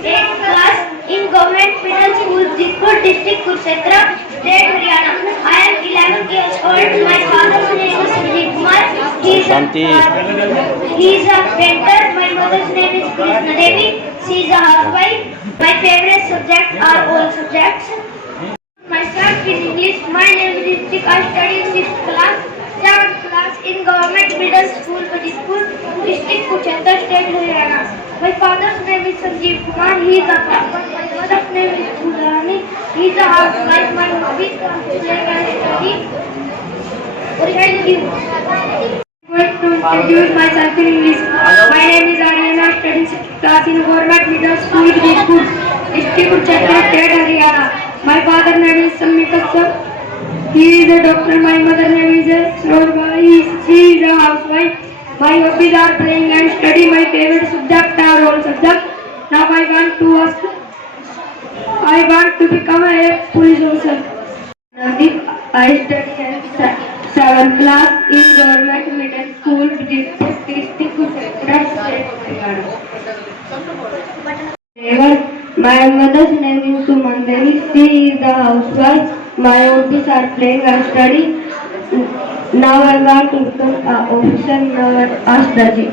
8th class in Government Middle School, Jipur district, Kurukshetra, state Haryana. I am 11 years old. My father's name is Vijay Kumar. He is a painter. My mother's name is Krishna Devi. She is a housewife. My favorite subjects are all subjects. Myself in English. My name is Ritik. I study in 6th class. 7th class in Government Middle School, Badipur, district, Kurukshetra, state Haryana. My father's name is Sanjeev Kumar. He is a farmer. My mother's name is Pujani. He is a housewife. My hobbies are playing and study. Thank you. I am going to introduce myself in English. My name is Ariana. I study 6th class in Government Middle School, Badipur, district, Kurukshetra, state Haryana. My father's name is Samir Kasab. He is a doctor. My mother's name is Sarojba. She is a housewife. My hobbies are playing and study. My favorite subjects are all subjects. Now I want to become a police officer. I study in 7th class in Government Middle School, district, Kurukshetra, state Haryana. My mother's name is Suman Devi. She is a housewife. My hobbies are playing and study. Now I want to become an officer. Now ask Daji.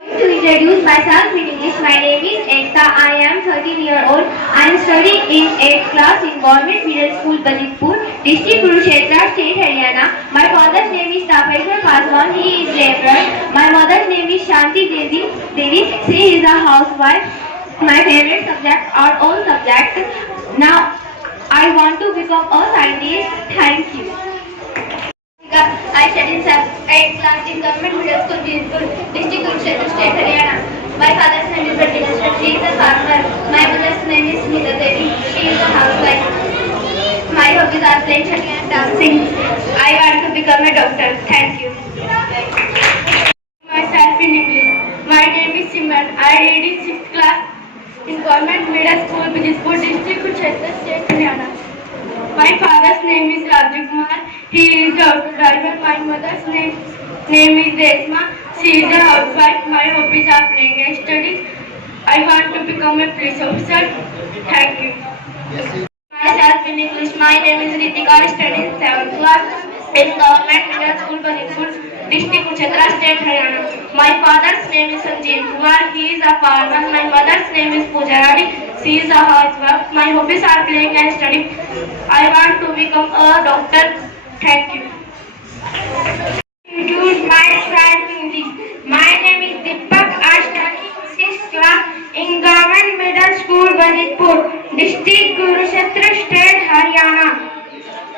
To introduce myself in English, my name is Ekta. I am 13 years old. I am studying in 8th class in Government Middle School, Badipur, district, Kurukshetra, state Haryana. My father's name is Tapeshwar Paswan. He is laborer. My mother's name is Shanti Devi. She is a housewife. My favorite subjects are all subjects. Now I want to become a scientist. Thank you. I study in 8th class in Government Middle School, Bijpur, district, Kurukshetra, state Haryana. My father's name is Pratilashwar. He is a farmer. My mother's name is Smita Devi. She is a housewife. My hobbies are playing and dancing. I want to become a doctor. Thank you. Myself in English. My name is Simran. I read in 6th class in Government Middle School, Bijpur, district, Kurukshetra, state Haryana. My father's name is Rajiv Kumar. He is a auto driver. My mother's name is Desma. She is a housewife. My hobbies are playing and study. I want to become a police officer. Thank you. Myself in English. My name is Ritika. I study in 7th class in Government Middle School, Badipur, district, Kurukshetra, state Haryana. My father's name is Sanjeev Kumar. He is a farmer. My mother's name is Pujari. She is a housewife. My hobbies are playing and studying. I want to become a doctor. Thank you. Introduce myself in English. My name is Deepak. I study 6th class in Government Middle School, Badipur, district, Kurukshetra, state Haryana.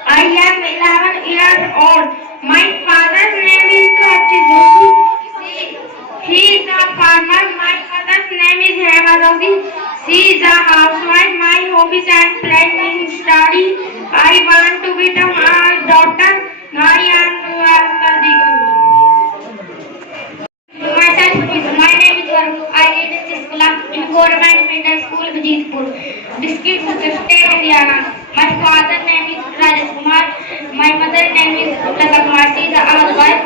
I am 11 years old. My father's name is Kachi Joshi. He is a farmer. My mother's name is Hema Joshi. She is a housewife. My hobbies are playing and study. I want to become a doctor. Now I am to ask the myself. My name is Varun. I read in 6th class in Government Middle School, Bijipur, district, state Haryana. My father's name is Rajesh Kumar. My mother's name is Lata Kumar. She is a housewife.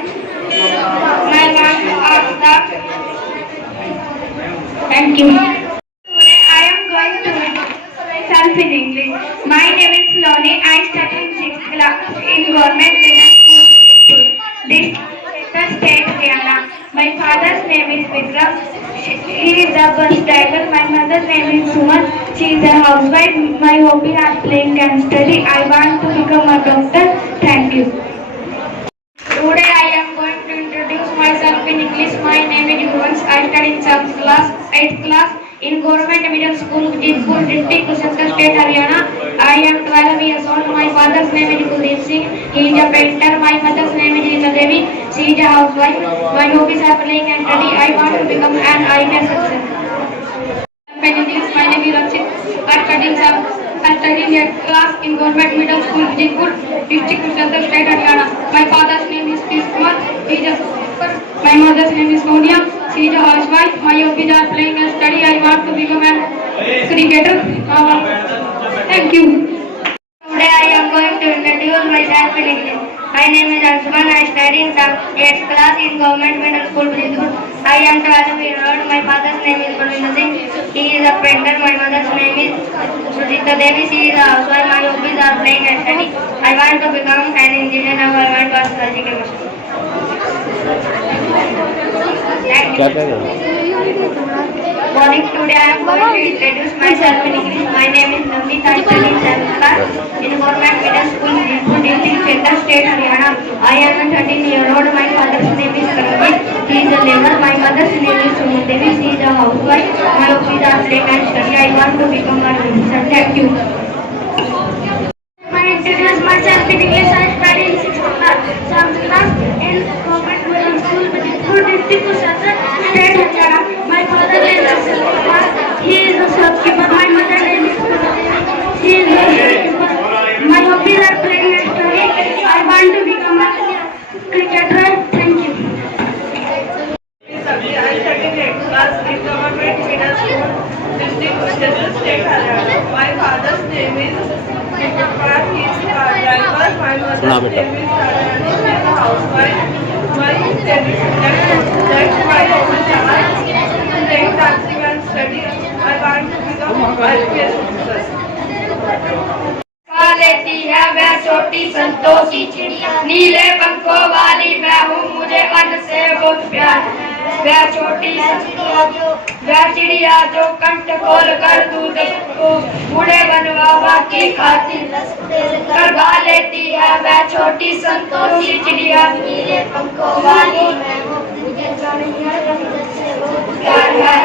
My mom is Asta. Thank you. I am going to introduce myself in English. My name is Loni. I study in 6th class in Government Middle School, district, state Haryana. My father's name is Vikram. He is a bus driver. My mother's name is Suman. She is a housewife. My hobbies are playing and study. I want to become a doctor. Thank you. Today I am going to introduce myself in English. My name is Yuvans. I study in 8th class in Government Middle School, Bijpur, district, Kurukshetra, state Haryana. I am 12 years old. My father's name is Kuldeep Singh. He is a painter. My mother's name is Rita Devi. She is a housewife. My hobbies are playing and study. I want to become an IAS officer. My name is Rakshit. I study in 8th class in Government Middle School, Bijpur, district, Kurukshetra, state Haryana. My father's name is Pish Kumar. He is a my mother's name is Sonia. She is a housewife. My hobbies are playing and study. I want to become a cricketer. Thank you. Today I am going to introduce myself in English. My name is Anshuman. I study in 8th class in Government Middle School, Bijpur. I am 12 years old. My father's name is Parvinder Singh. He He is a painter. My mother's name is Sujita Devi. She is a housewife. My hobbies are playing and study. I want to become an engineer. Now I want to ask surgical machine. Thank you. Morning. Today I am going to introduce myself in English. My name is Navneet. I study in 7th class in Government Middle School, Dilpur district, Center State, Haryana. I am a 13-year-old. My father's name is Karanjit. He is a labor. My mother's name is Sumit Devi. She is a housewife. My hobbies are playing and study. I want to become a minister. Thank you. I introduce myself in English. I study in 6th class, 7th class in Government Middle School, Dilpur district, Center State, Haryana. My father name is Kumar. He is a shopkeeper. My mother name is Pooja. She is a shopkeeper. My hobbies are playing and study. I want to become a cricketer. Thank you. I study in 8th class in Government Middle School, district Center State, Haryana. My father's name is Kumar. He is a car driver. My mother's name is Sarani. She is a housewife. My name is Subject. My hobbies are playing, dancing and study. I want to become IPS officer. लेती है वह छोटी संतोषी चिड़िया, नीले पंखों वाली मैं हूँ, मुझे अन्न से बहुत प्यार। वह छोटी वह चिड़िया जो कंठ खोल कर दूध को बूढ़े बनवा की खातिर करवा लेती है, वह छोटी संतोषी चिड़िया, नीले पंखों वाली मैं हूँ, मुझे अन्न से बहुत प्यार है।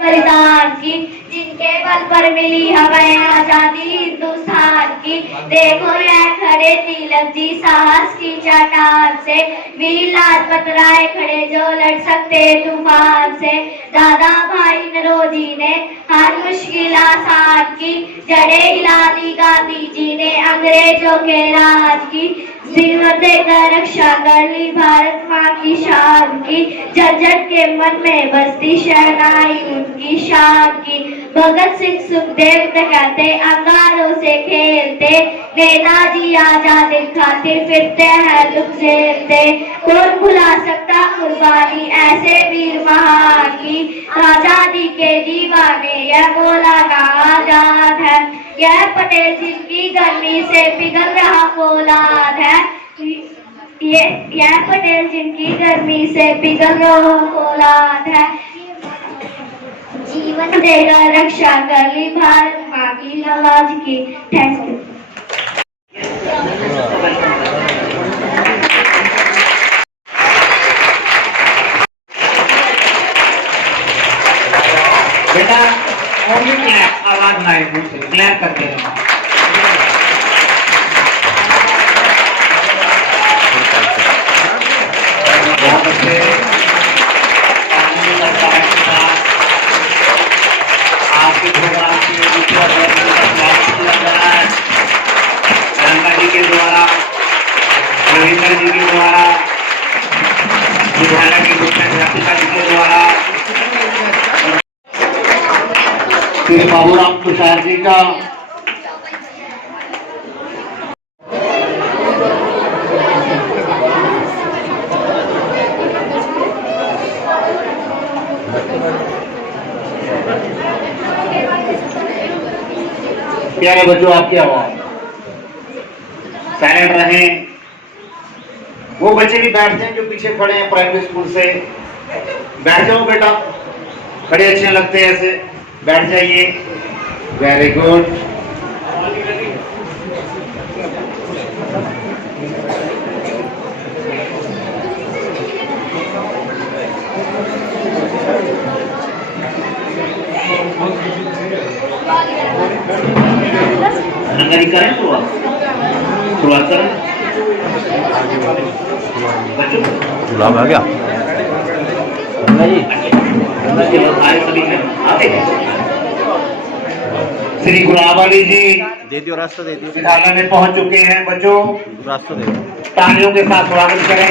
बलिदान की जिनके बल पर मिली हमें आजादी हिंदुस्तान की, देखो रह खड़े तिलक जी साहस की चट्टान से, वीर लाजपत राय खड़े जो लड़ सकते तूफान से, दादा भाई नरोजी ने हर मुश्किल आसान की, जड़े हिला दी गांधी जी ने अंग्रेजों के राज की, जीवन देकर रक्षा कर ली भारत माँ की शान की, जर्जर के मन में बसती शहनाई उनकी शान की, भगत सिंह सुखदेव कहते अंगारों से खेलते, नेताजी आजादी खातिर फिरते हैं दुख झेलते, कौन भुला सकता कुर्बानी ऐसे वीर महान की, आजादी के दीवाने यह मौलाना आजाद है, यह पटेल जिनकी गर्मी से पिघल रहा फौलाद है, यह पटेल जिनकी गर्मी से पिघल रहा फौलाद है, जीवन देगा रक्षा कर ली भारत माँ की आवाज की। Thank you. बेटा ओनली क्लैप, आवाज ना आए मुझसे, क्लैप करते रहना। आपके प्रोग्राम के गंगा जी के द्वारा, रविंद्र जी के द्वारा, विधायक जी के द्वारा, श्री बाबूराम तुषार जी का प्यारे बच्चों, आपकी आवाज साइलेंट रहें। वो बच्चे भी बैठ जाएं जो पीछे खड़े हैं प्राइमरी स्कूल से, बैठ जाओ बेटा, खड़े अच्छे लगते हैं ऐसे, बैठ जाइए। Very good. रंगारी करें, शुरुआत करें बच्चों। गुलाब आ गया श्री गुलाब अली जी दे दियो, रास्ता दे दियो, विद्यालय में पहुंच चुके हैं बच्चों, रास्ता दे दियो। तालियों के साथ स्वागत करें।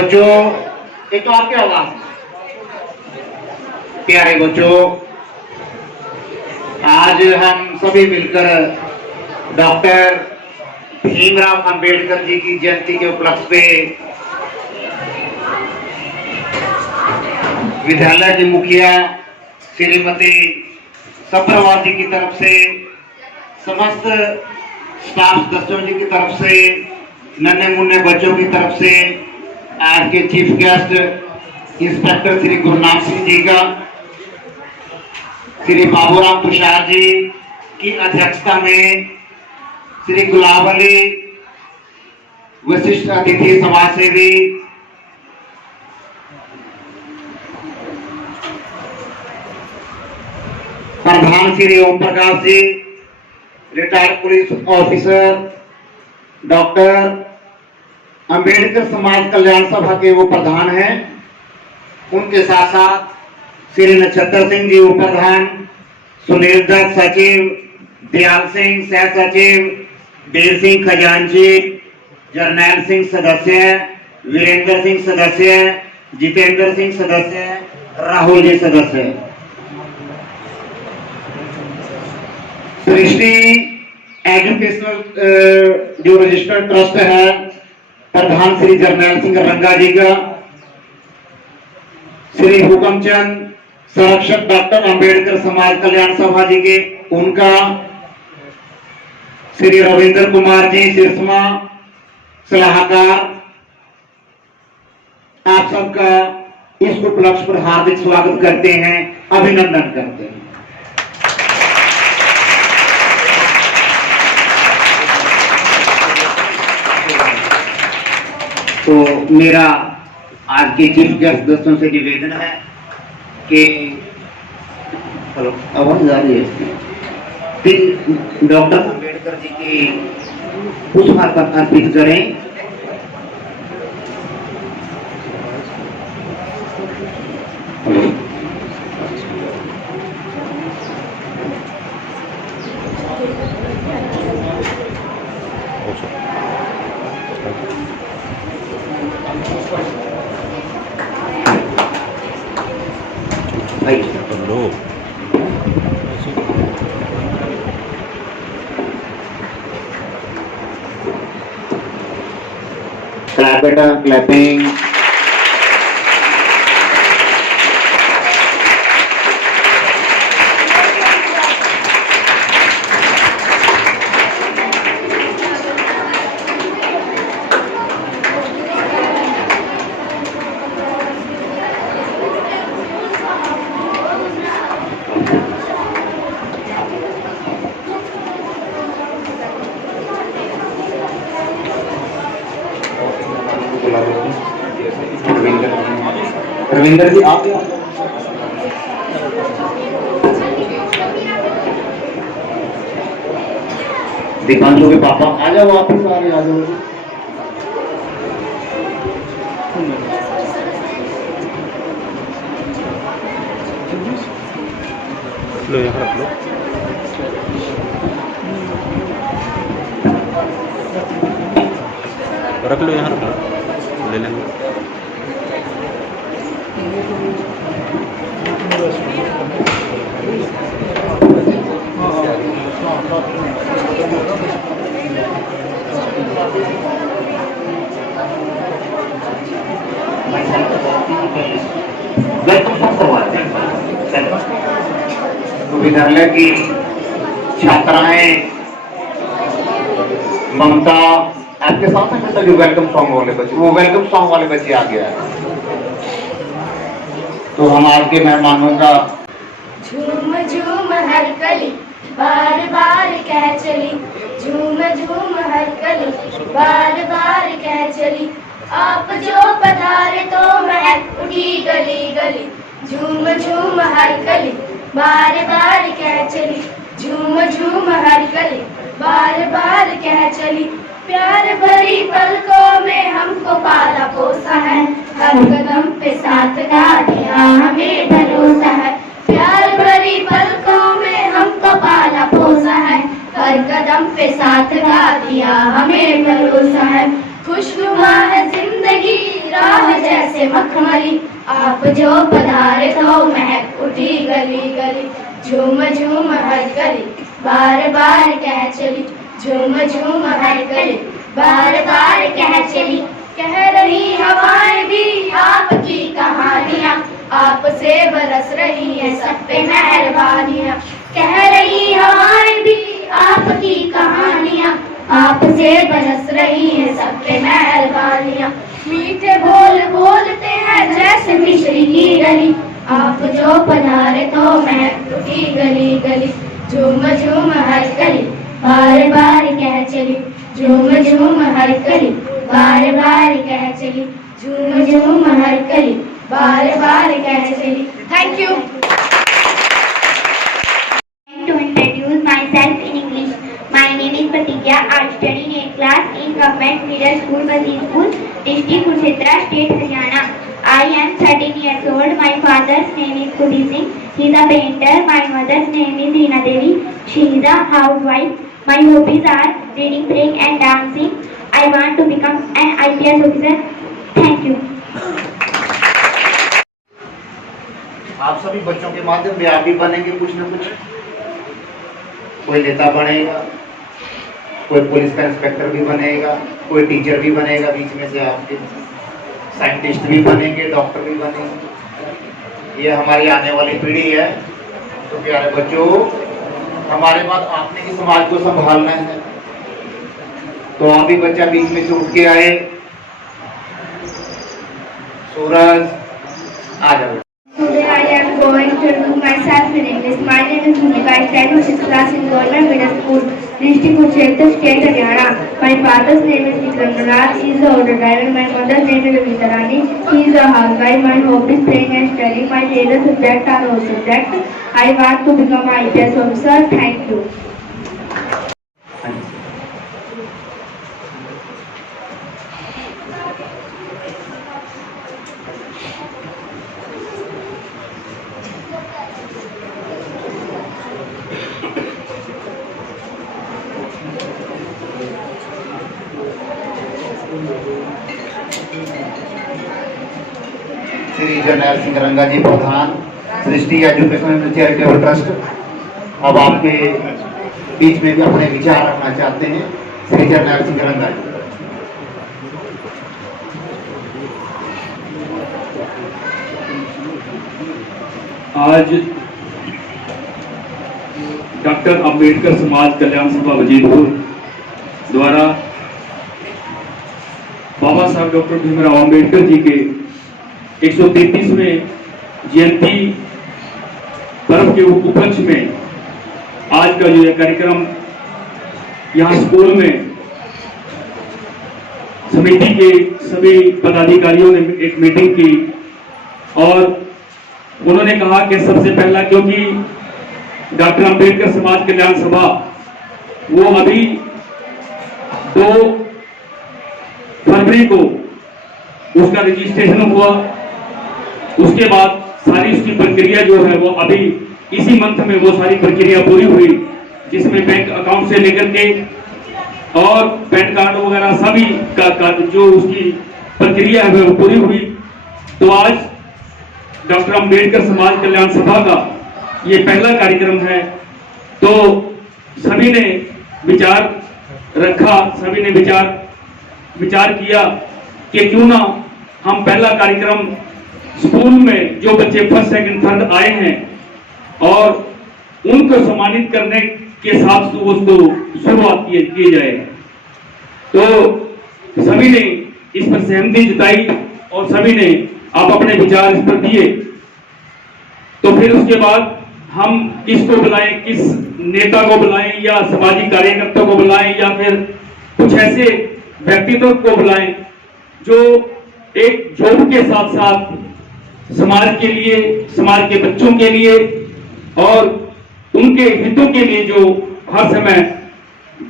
बच्चों, एक तो आपकी आवाज, प्यारे बच्चों, आज हम सभी मिलकर डॉक्टर भीमराव अंबेडकर जी की जयंती के उपलक्ष्य पे विद्यालय की मुखिया श्रीमती सफरवाल जी की तरफ से, समस्त स्टाफ सदस्यों जी की तरफ से, नन्हे मुन्ने बच्चों की तरफ से, आज के chief guest inspector Shri Gurnam Singh ji का, श्री बाबूराम तुषार जी की अध्यक्षता में श्री गुलाब अली विशिष्ट अतिथि समाज सेवी, प्रधान Shri Om Prakash ji, retired police officer, doctor Ambedkar समाज कल्याण सभा के वो प्रधान हैं, उनके साथ साथ श्री नक्षत्र सिंह जी उप प्रधान, सुनील दत्त सचिव, दयाल सिंह सह सचिव, बीर सिंह खजांची, जरनैल सिंह सदस्य, वीरेंद्र सिंह सदस्य, जितेंद्र सिंह सदस्य, राहुल जी सदस्य, सृष्टि एजुकेशनल जो रजिस्टर्ड ट्रस्ट है, प्रधान श्री जरनैल सिंह रंगा जी का, श्री हुकमचंद संरक्षक डॉक्टर अंबेडकर समाज कल्याण सभा जी के, उनका, श्री रविंद्र कुमार जी सिरसमा सलाहकार, आप सबका इस उपलक्ष्य पर हार्दिक स्वागत करते हैं, अभिनंदन करते हैं। तो मेरा आज के चीफ गेस्ट दोस्तों से निवेदन है कि हेलो आवाज आ रही है, डॉक्टर अंबेडकर जी की पुष्प अर्पित करें। क्लैप बेटा, क्लैपिंग। रविंदर जी आप दीपांशु के पापा आ जाओ, वापस आ रहे, आ जाओ। लो यहाँ रख लो। रख लो यहाँ, रख लो, ले लेंगे। विद्यालय की छात्राएं ममता, आपके साथ में जो वेलकम सॉन्ग वाले बच्चे, वो वेलकम सॉन्ग वाले बच्चे आ गया है, तो हम आपके मेहमानों का झूम झूम हर कली बार बार कह चली, झूम झूम हर कली बार बार कह चली, आप जो पधारे तो महक उठी गली गली, झूम झूम हर कली बार बार कह चली, झूम झूम हर कली बार बार कह चली, प्यार भरी पलकों में हमको पाला पोसा है, हर कदम पे साथ गाड़ियाँ हमें भरोसा है, प्यार भरी पलकों में हमको पाला पोसा है, हर कदम पे साथ गाड़ियाँ हमें भरोसा है, खुशनुमा है जिंदगी राह जैसे मखमली। आप जो पधारे तो महक उठी गली गली। झूम झूम हर गली बार बार कह चली। झूम झूम हर गली बार बार कह चली। कह रही हवाएं भी आपकी कहानियाँ, आपसे बरस रही है सब पे मेहरबानियाँ। कह रही हवाएं भी आपकी कहानियाँ, आपसे बरस रही है सब पे मेहरबानियाँ। मीठे बोल बोलते हैं जैसे मिश्री की डली। आप जो पधारे तो महक उठी गली गली। झूम झूम हर गली बार बार कह चली। झूम झूम हर गली बार बार कह चली। झूम झूम हर गली बार बार कह चली। Thank you. To introduce myself in English. My name is Pratigya. I study in 8th class in Government Middle School, Basirpur, District Kurukshetra, State Haryana. I am 13 years old. My father's name is Kudi Singh. He is a painter. My mother's name is Reena Devi. She is a housewife. My hobbies are reading, playing and dancing. I want to become an IPS officer. Thank you. आप सभी बच्चों के माध्यम से आप भी बनेंगे कुछ न कुछ। कोई नेता बनेगा, कोई पुलिस का इंस्पेक्टर भी बनेगा, कोई टीचर भी बनेगा, बीच में से आपके साइंटिस्ट भी बनेंगे, डॉक्टर भी बनेंगे। ये हमारी आने वाली पीढ़ी है। तो प्यारे बच्चों, हमारे बाद आपने ही समाज को संभालना है। तो आप भी बच्चा बीच में से उठ के आए। सूरज आ जाओ। Today I am going to introduce myself in English. My name is Bhumika. I study in 6th class in Government Middle School, District Kurukshetra, State Haryana. My father's name is Vikram Raj. He is a auto driver. My mother's name is Ravita Rani. He is a housewife. My hobby is playing and studying. My favorite subjects are all subjects. I want to become an IPS officer. Thank you. Shri Jarnail Singh रंगा जी, प्रधान सृष्टि educational charitable trust, अब आपके बीच में भी अपने विचार रखना चाहते हैं। श्री जरनैल सिंह रंगा जी। आज डॉक्टर अंबेडकर समाज कल्याण सभा वजीरपुर द्वारा बाबा साहब डॉक्टर भीमराव अंबेडकर जी के 133वें जयंती पर्व के उपलक्ष्य में आज का जो यह कार्यक्रम यहाँ स्कूल में समिति के सभी पदाधिकारियों ने एक मीटिंग की और उन्होंने कहा कि सबसे पहला, क्योंकि डॉक्टर अंबेडकर समाज कल्याण सभा वो अभी 2 फरवरी को उसका रजिस्ट्रेशन हुआ, उसके बाद सारी उसकी प्रक्रिया जो है वो अभी इसी मंथ में वो सारी प्रक्रिया पूरी हुई, जिसमें बैंक अकाउंट से लेकर के और पैन कार्ड वगैरह सभी का जो उसकी प्रक्रिया है वो पूरी हुई। तो आज डॉक्टर अंबेडकर समाज कल्याण सभा का ये पहला कार्यक्रम है। तो सभी ने विचार रखा, सभी ने विचार किया कि क्यों ना हम पहला कार्यक्रम स्कूल में जो बच्चे फर्स्ट सेकंड थर्ड आए हैं और उनको सम्मानित करने के साथ उसको शुरुआत की जाए। तो सभी ने इस पर सहमति जताई और सभी ने आप अपने विचार इस पर दिए। तो फिर उसके बाद हम किसको बुलाएं, किस नेता को बुलाएं या सामाजिक कार्यकर्ता को बुलाएं या फिर कुछ ऐसे व्यक्तित्व को बुलाएं जो एक जॉब के साथ साथ समाज के लिए, समाज के बच्चों के लिए और उनके हितों के लिए जो हर समय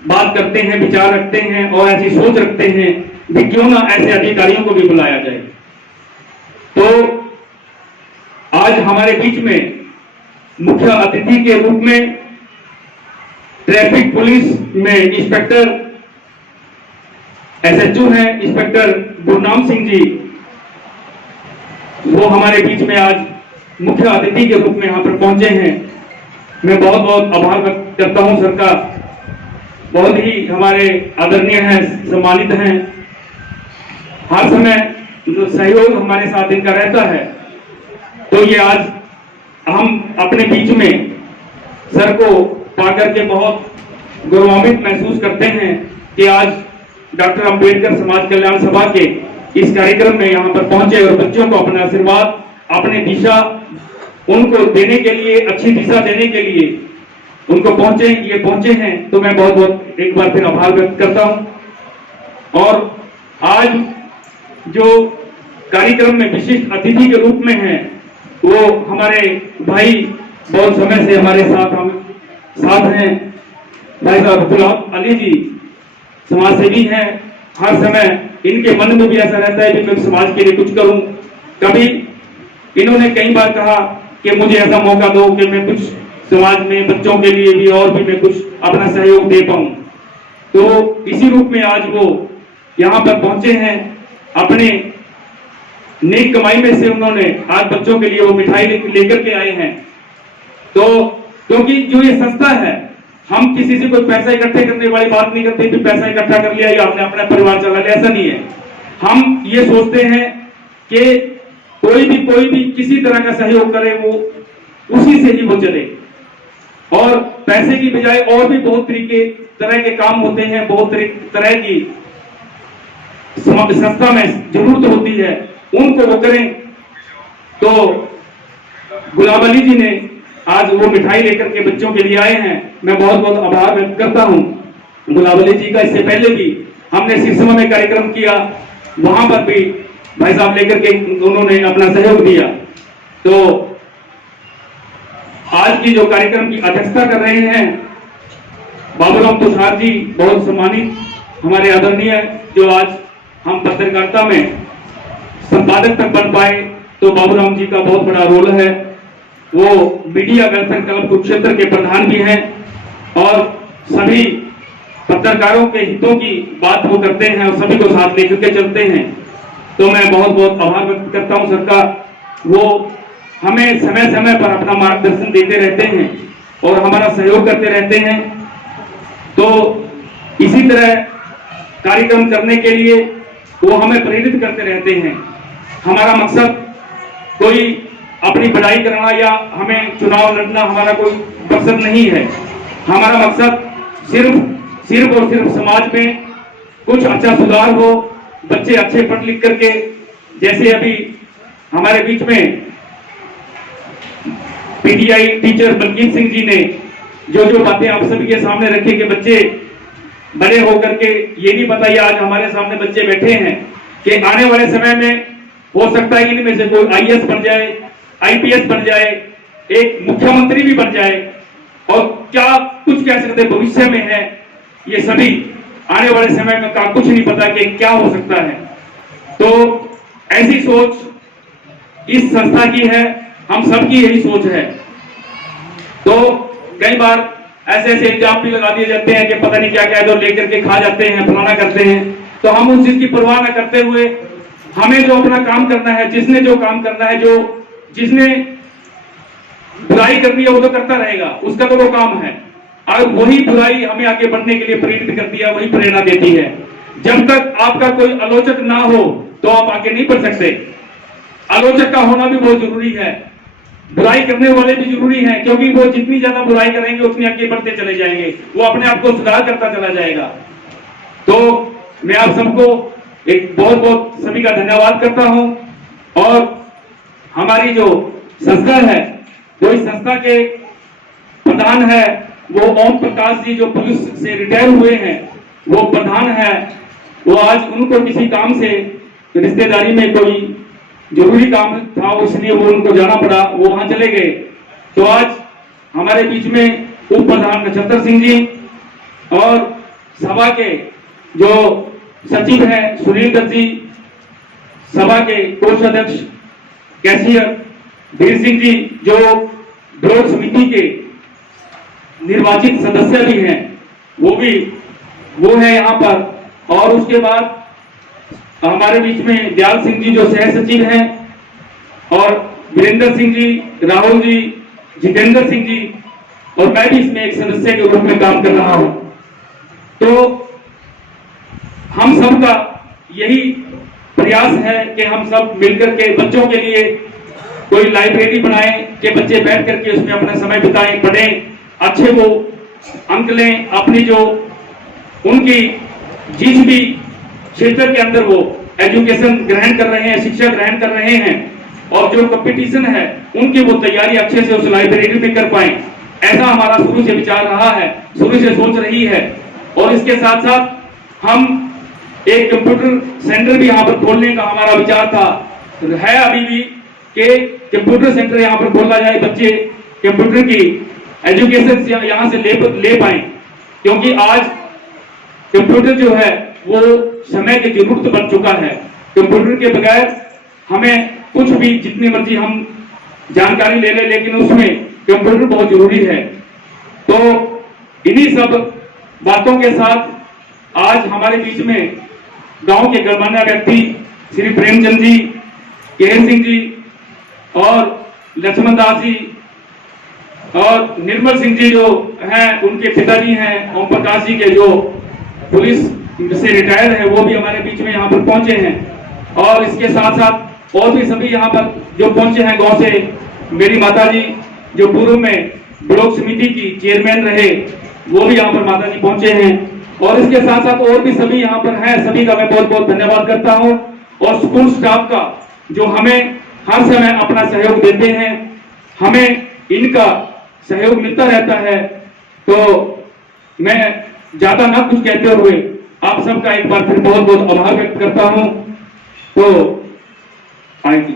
बात करते हैं, विचार रखते हैं और ऐसी सोच रखते हैं भी क्यों ना ऐसे अधिकारियों को भी बुलाया जाए। तो आज हमारे बीच में मुख्य अतिथि के रूप में ट्रैफिक पुलिस में इंस्पेक्टर SHO हैं इंस्पेक्टर गुरनाम सिंह जी, वो हमारे बीच में आज मुख्य अतिथि के रूप में यहाँ पर पहुंचे हैं। मैं बहुत बहुत आभार व्यक्त करता हूँ सर का। बहुत ही हमारे आदरणीय हैं, सम्मानित हैं। हर समय जो सहयोग हमारे साथ इनका रहता है, तो ये आज हम अपने बीच में सर को पाकर के बहुत गौरवान्वित महसूस करते हैं कि आज डॉक्टर अंबेडकर समाज कल्याण सभा के इस कार्यक्रम में यहाँ पर पहुंचे और बच्चों को अपना आशीर्वाद, अपनी दिशा उनको देने के लिए, अच्छी दिशा देने के लिए उनको पहुंचे हैं। तो मैं बहुत बहुत एक बार फिर आभार व्यक्त करता हूं। और आज जो कार्यक्रम में विशिष्ट अतिथि के रूप में हैं, वो हमारे भाई बहुत समय से हमारे साथ हैं, भाई साहब गुलाब अली जी, समाज सेवी हैं। हर समय इनके मन में भी ऐसा रहता है कि मैं समाज के लिए कुछ करूं। कभी इन्होंने कई बार कहा कि मुझे ऐसा मौका दो कि मैं कुछ समाज में बच्चों के लिए भी और भी मैं कुछ अपना सहयोग दे पाऊं। तो इसी रूप में आज वो यहाँ पर पहुंचे हैं। अपने नेक कमाई में से उन्होंने आज बच्चों के लिए वो मिठाई लेकर के आए हैं। तो क्योंकि जो ये संस्था है, हम किसी से कोई पैसा इकट्ठे करने वाली बात नहीं करते कि पैसा इकट्ठा कर लिया या आपने अपना परिवार चला लिया, ऐसा नहीं है। हम ये सोचते हैं कि कोई भी किसी तरह का सहयोग करे, वो उसी से ही वो चले। और पैसे की बजाय और भी बहुत तरह के काम होते हैं, बहुत तरह की संस्था में जरूरत होती है, उनको वो करें। तो गुलाब अली जी ने आज वो मिठाई लेकर के बच्चों के लिए आए हैं। मैं बहुत बहुत आभार व्यक्त करता हूं गुलाब अली जी का। इससे पहले भी हमने सिरसमा में कार्यक्रम किया, वहां पर भी भाई साहब लेकर के उन्होंने अपना सहयोग दिया। तो आज की जो कार्यक्रम की अध्यक्षता कर रहे हैं बाबूराम तुषार जी, बहुत सम्मानित हमारे आदरणीय, जो आज हम पत्रकारिता में संपादक तक बन पाए, तो बाबूराम जी का बहुत बड़ा रोल है। वो मीडिया वेलफेयर क्लब कुरुक्षेत्र के प्रधान भी हैं और सभी पत्रकारों के हितों की बात वो करते हैं और सभी को साथ लेकर के चलते हैं। तो मैं बहुत बहुत आभार व्यक्त करता हूं सर का। वो हमें समय समय पर अपना मार्गदर्शन देते रहते हैं और हमारा सहयोग करते रहते हैं। तो इसी तरह कार्यक्रम करने के लिए वो हमें प्रेरित करते रहते हैं। हमारा मकसद कोई अपनी बढ़ाई करना या हमें चुनाव लड़ना हमारा कोई मकसद नहीं है। हमारा मकसद सिर्फ और सिर्फ समाज में कुछ अच्छा सुधार हो, बच्चे अच्छे पढ़ लिख करके, जैसे अभी हमारे बीच में पीटीआई टीचर बलजीत सिंह जी ने जो बातें आप सभी के सामने रखी कि बच्चे बड़े होकर के, ये नहीं पता, ये आज हमारे सामने बच्चे बैठे हैं कि आने वाले समय में हो सकता है कि इनमें से कोई आईएएस बन जाए, आईपीएस बन जाए, एक मुख्यमंत्री भी बन जाए, और क्या कुछ कह सकते भविष्य में है, ये सभी आने वाले समय में का कुछ नहीं पता कि क्या हो सकता है। तो ऐसी सोच इस संस्था की है, हम सबकी यही सोच है। तो कई बार ऐसे इल्जाम भी लगा दिए जाते हैं कि पता नहीं क्या क्या लेकर के खा जाते हैं, फलाना करते हैं। तो हम उस चीज की परवाह न करते हुए हमें जो अपना काम करना है, जिसने जो काम करना है, जिसने बुराई करनी है वो तो करता रहेगा, उसका तो वो काम है। और वही बुराई हमें आगे बढ़ने के लिए प्रेरित करती है, वही प्रेरणा देती है। जब तक आपका कोई आलोचक ना हो तो आप आगे नहीं बढ़ सकते। आलोचक का होना भी बहुत जरूरी है, बुराई करने वाले भी जरूरी हैं, क्योंकि वो जितनी ज्यादा बुराई करेंगे उतनी आगे बढ़ते चले जाएंगे, वो अपने आप को सुधार करता चला जाएगा। तो मैं आप सबको एक बहुत बहुत सभी का धन्यवाद करता हूं। और हमारी जो संस्था है, वो इस संस्था के प्रधान है वो ओम प्रकाश जी, जो पुलिस से रिटायर हुए हैं, वो प्रधान है। वो आज उनको किसी काम से रिश्तेदारी में कोई जरूरी काम था, इसलिए वो उनको जाना पड़ा, वो वहां चले गए। तो आज हमारे बीच में उप प्रधान नक्षत्र सिंह जी और सभा के जो सचिव हैं सुनील दत्त जी, सभा के कोषाध्यक्ष कैशियर वीर सिंह जी, जो ब्लॉक समिति के निर्वाचित सदस्य भी हैं, वो है यहाँ पर। और उसके बाद हमारे बीच में दयाल सिंह जी जो सह सचिव हैं, और वीरेंद्र सिंह जी, राहुल जी, जितेंद्र सिंह जी, और मैं भी इसमें एक सदस्य के रूप में काम कर रहा हूं। तो हम सबका यही प्रयास है कि हम सब मिलकर के बच्चों के लिए कोई लाइब्रेरी बनाएं कि बच्चे बैठ करके उसमें अपना समय बिताएं, पढ़ें, अच्छे वो अंक लें, अपनी जो उनकी जिस भी क्षेत्र के अंदर वो एजुकेशन ग्रहण कर रहे हैं, शिक्षा ग्रहण कर रहे हैं, और जो कंपटीशन है उनकी वो तैयारी अच्छे से उस लाइब्रेरी में कर पाए। ऐसा हमारा शुरू से विचार रहा है, शुरू से सोच रही है। और इसके साथ साथ हम एक कंप्यूटर सेंटर भी यहाँ पर खोलने का हमारा विचार था, है अभी भी, कि कंप्यूटर सेंटर यहाँ पर खोला जाए, बच्चे कंप्यूटर की एजुकेशन यहाँ से ले पाए, क्योंकि आज कंप्यूटर जो है वो समय की जरूरत बन चुका है। कंप्यूटर के बगैर हमें कुछ भी, जितनी मर्जी हम जानकारी ले लें, लेकिन उसमें कंप्यूटर बहुत जरूरी है। तो इन्हीं सब बातों के साथ आज हमारे बीच में गांव के गणमान्य व्यक्ति श्री प्रेमचंद जी, केहन सिंह जी और लक्ष्मण दास जी और निर्मल सिंह जी जो हैं, उनके पिताजी हैं ओम प्रकाश जी के, जो पुलिस से रिटायर है, वो भी हमारे बीच में यहाँ पर पहुंचे हैं। और इसके साथ साथ और भी सभी यहाँ पर जो पहुंचे हैं गांव से, मेरी माता जी जो पूर्व में ब्लॉक समिति की चेयरमैन रहे, वो भी यहाँ पर माता जी पहुंचे हैं। और इसके साथ साथ और भी सभी यहाँ पर हैं, सभी का मैं बहुत बहुत धन्यवाद करता हूँ। और स्कूल स्टाफ का जो हमें हर समय अपना सहयोग देते हैं, हमें इनका सहयोग मिलता रहता है। तो मैं ज्यादा ना कुछ कहते हुए आप सबका एक बार फिर बहुत बहुत आभार व्यक्त करता हूं। तो आएगी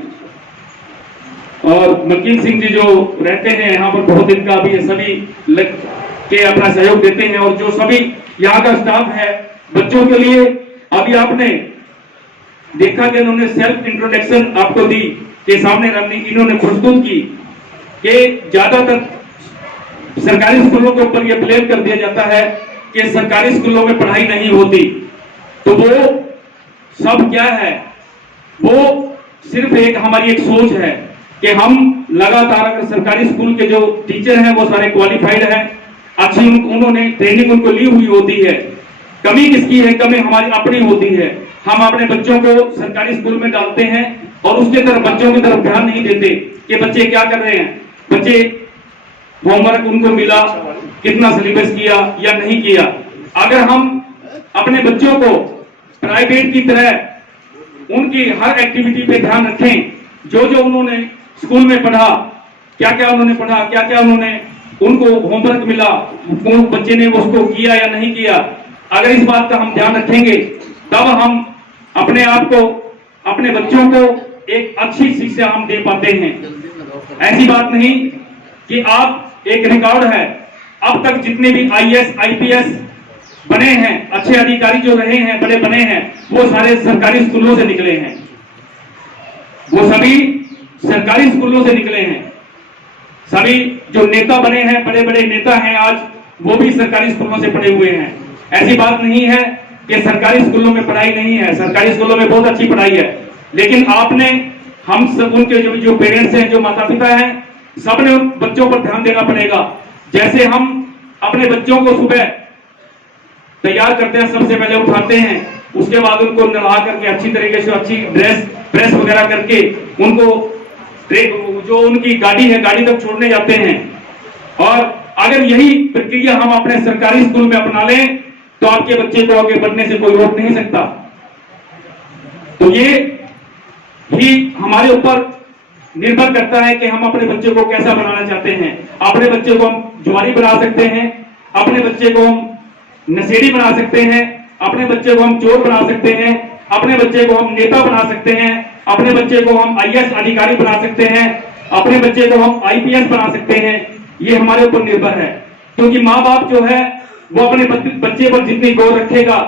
और मलकीन सिंह जी जो रहते हैं यहाँ पर बहुत दिन का, भी सभी लग के अपना सहयोग देते हैं। और जो सभी यहाँ का स्टाफ है बच्चों के लिए, अभी आपने देखा कि उन्होंने सेल्फ इंट्रोडक्शन आपको दी के सामने इन्होंने प्रस्तुत की कि ज्यादातर सरकारी स्कूलों के ऊपर यह ब्लेम कर दिया जाता है कि सरकारी स्कूलों में पढ़ाई नहीं होती। तो वो सब क्या है, वो सिर्फ एक हमारी एक सोच है कि हम लगातार, अगर सरकारी स्कूल के जो टीचर हैं वो सारे क्वालिफाइड हैं, अच्छी उन्होंने ट्रेनिंग उनको ली हुई होती है, कमी किसकी है, कमी हमारी अपनी होती है। हम अपने बच्चों को सरकारी स्कूल में डालते हैं और उसके तरफ बच्चों की तरफ ध्यान नहीं देते कि बच्चे क्या कर रहे हैं, बच्चे होमवर्क उनको मिला, कितना सिलेबस किया या नहीं किया। अगर हम अपने बच्चों को प्राइवेट की तरह उनकी हर एक्टिविटी पे ध्यान रखें, जो जो उन्होंने स्कूल में पढ़ा, क्या क्या उन्होंने पढ़ा, क्या क्या उन्होंने उनको होमवर्क मिला, उन बच्चे ने उसको किया या नहीं किया, अगर इस बात का हम ध्यान रखेंगे तब हम अपने आप को, अपने बच्चों को एक अच्छी शिक्षा हम दे पाते हैं। ऐसी बात नहीं कि आप, एक रिकॉर्ड है, अब तक जितने भी IAS IPS बने हैं, अच्छे अधिकारी जो रहे हैं, बड़े बने हैं, वो सारे सरकारी स्कूलों से निकले हैं, वो सभी सरकारी स्कूलों से निकले हैं। सभी जो नेता बने हैं, बड़े बड़े नेता हैं आज, वो भी सरकारी स्कूलों से पढ़े हुए हैं। ऐसी बात नहीं है कि सरकारी स्कूलों में पढ़ाई नहीं है, सरकारी स्कूलों में बहुत अच्छी पढ़ाई है, लेकिन आपने, हम सब, उनके जो पेरेंट्स हैं, जो माता पिता हैं, सबने उन बच्चों पर ध्यान देना पड़ेगा। जैसे हम अपने बच्चों को सुबह तैयार करते हैं, सबसे पहले उठाते हैं, उसके बाद उनको नहा करके अच्छी तरीके से अच्छी ड्रेस वगैरह करके उनको जो उनकी गाड़ी है, गाड़ी तक छोड़ने जाते हैं। और अगर यही प्रक्रिया हम अपने सरकारी स्कूल में अपना लें तो आपके बच्चे को आगे बढ़ने से कोई रोक नहीं सकता। तो ये ही हमारे ऊपर निर्भर करता है कि हम अपने बच्चे को कैसा बनाना चाहते हैं। अपने बच्चे को हम जुआरी बना सकते हैं, अपने बच्चे को हम नशेड़ी बना सकते हैं, अपने बच्चे को हम चोर बना सकते हैं, अपने बच्चे को हम नेता बना सकते हैं, अपने बच्चे को हम IAS अधिकारी बना सकते हैं, अपने बच्चे को हम IPS बना सकते हैं। ये हमारे ऊपर निर्भर है, क्योंकि माँ बाप जो है वो अपने बच्चे पर जितनी गौर रखेगा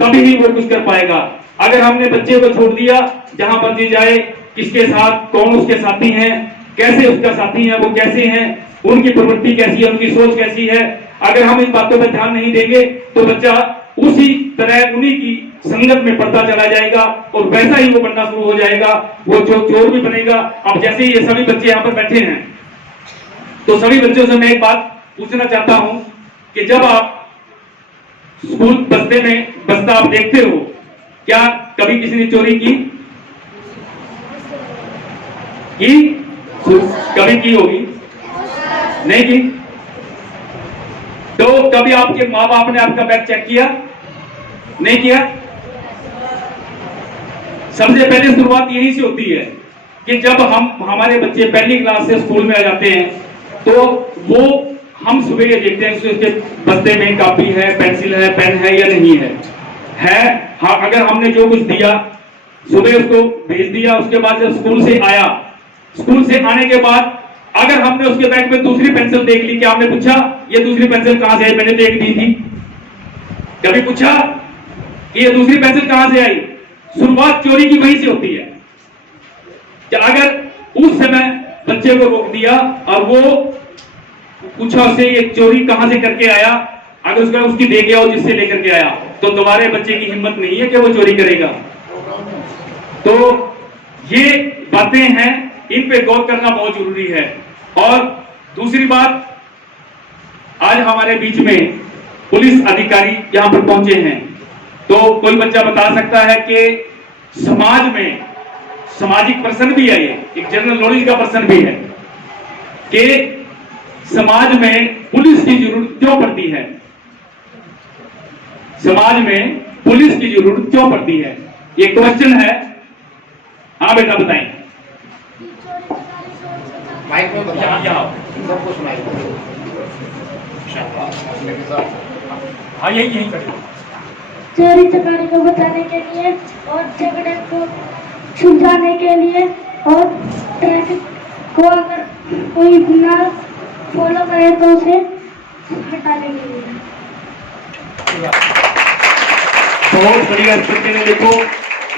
तभी ही वो कुछ कर पाएगा। अगर हमने बच्चे को छोड़ दिया जहां पर जी जाए, किसके साथ, कौन उसके साथी हैं, कैसे उसका साथी है, वो कैसे हैं, उनकी प्रवृत्ति कैसी है, उनकी सोच कैसी है, अगर हम इन बातों पर ध्यान नहीं देंगे तो बच्चा उसी तरह उन्हीं की संगत में पड़ता चला जाएगा और वैसा ही वो बनना शुरू हो जाएगा, वो चोर भी बनेगा। अब जैसे ये सभी बच्चे यहाँ पर बैठे हैं, तो सभी बच्चों से मैं एक बात पूछना चाहता हूं कि जब आप स्कूल बस्ता आप देखते हो, क्या कभी किसी ने चोरी की? कभी की होगी? नहीं की? तो कभी आपके माँ बाप ने आपका बैग चेक किया? नहीं किया? सबसे पहले शुरुआत यहीं से होती है कि जब हमारे बच्चे पहली क्लास से स्कूल में आ जाते हैं, तो वो हम सुबह ये देखते हैं उसके बस्ते में कॉपी है, पेंसिल है, पेन है या नहीं है। हाँ, अगर हमने जो कुछ दिया सुबह उसको भेज दिया, उसके बाद जब स्कूल से आया, स्कूल से आने के बाद अगर हमने उसके बैग में दूसरी पेंसिल देख ली, क्या हमने पूछा ये दूसरी पेंसिल कहां से आई? मैंने तो एक दी थी। कभी पूछा कि ये दूसरी पेंसिल कहां से आई? शुरुआत चोरी की वहीं से होती है। अगर उस समय बच्चे को रोक दिया और वो पूछा उससे ये चोरी कहां से करके आया, अगर उसका उसकी दे गया और जिससे लेकर के आया, तो तुम्हारे बच्चे की हिम्मत नहीं है कि वो चोरी करेगा। तो ये बातें हैं, इन पे गौर करना बहुत जरूरी है। और दूसरी बात, आज हमारे बीच में पुलिस अधिकारी यहां पर पहुंचे हैं, तो कोई बच्चा बता सकता है कि समाज में सामाजिक प्रश्न भी है, ये एक जनरल नॉलेज का प्रश्न भी है कि समाज में पुलिस की जरूरत क्यों पड़ती है? समाज में पुलिस की जरूरत क्यों पड़ती है? ये क्वेश्चन है। हाँ बेटा बताएं। माइक में बताओ, सबको सुनाई हाँ यही करें। चोरी चकारी को बचाने के लिए और झगड़े को सुलझाने के लिए और ट्रैफिक को अगर कोई ना फॉलो करे तो उसे हटाने के लिए। बहुत बढ़िया बच्चे ने देखो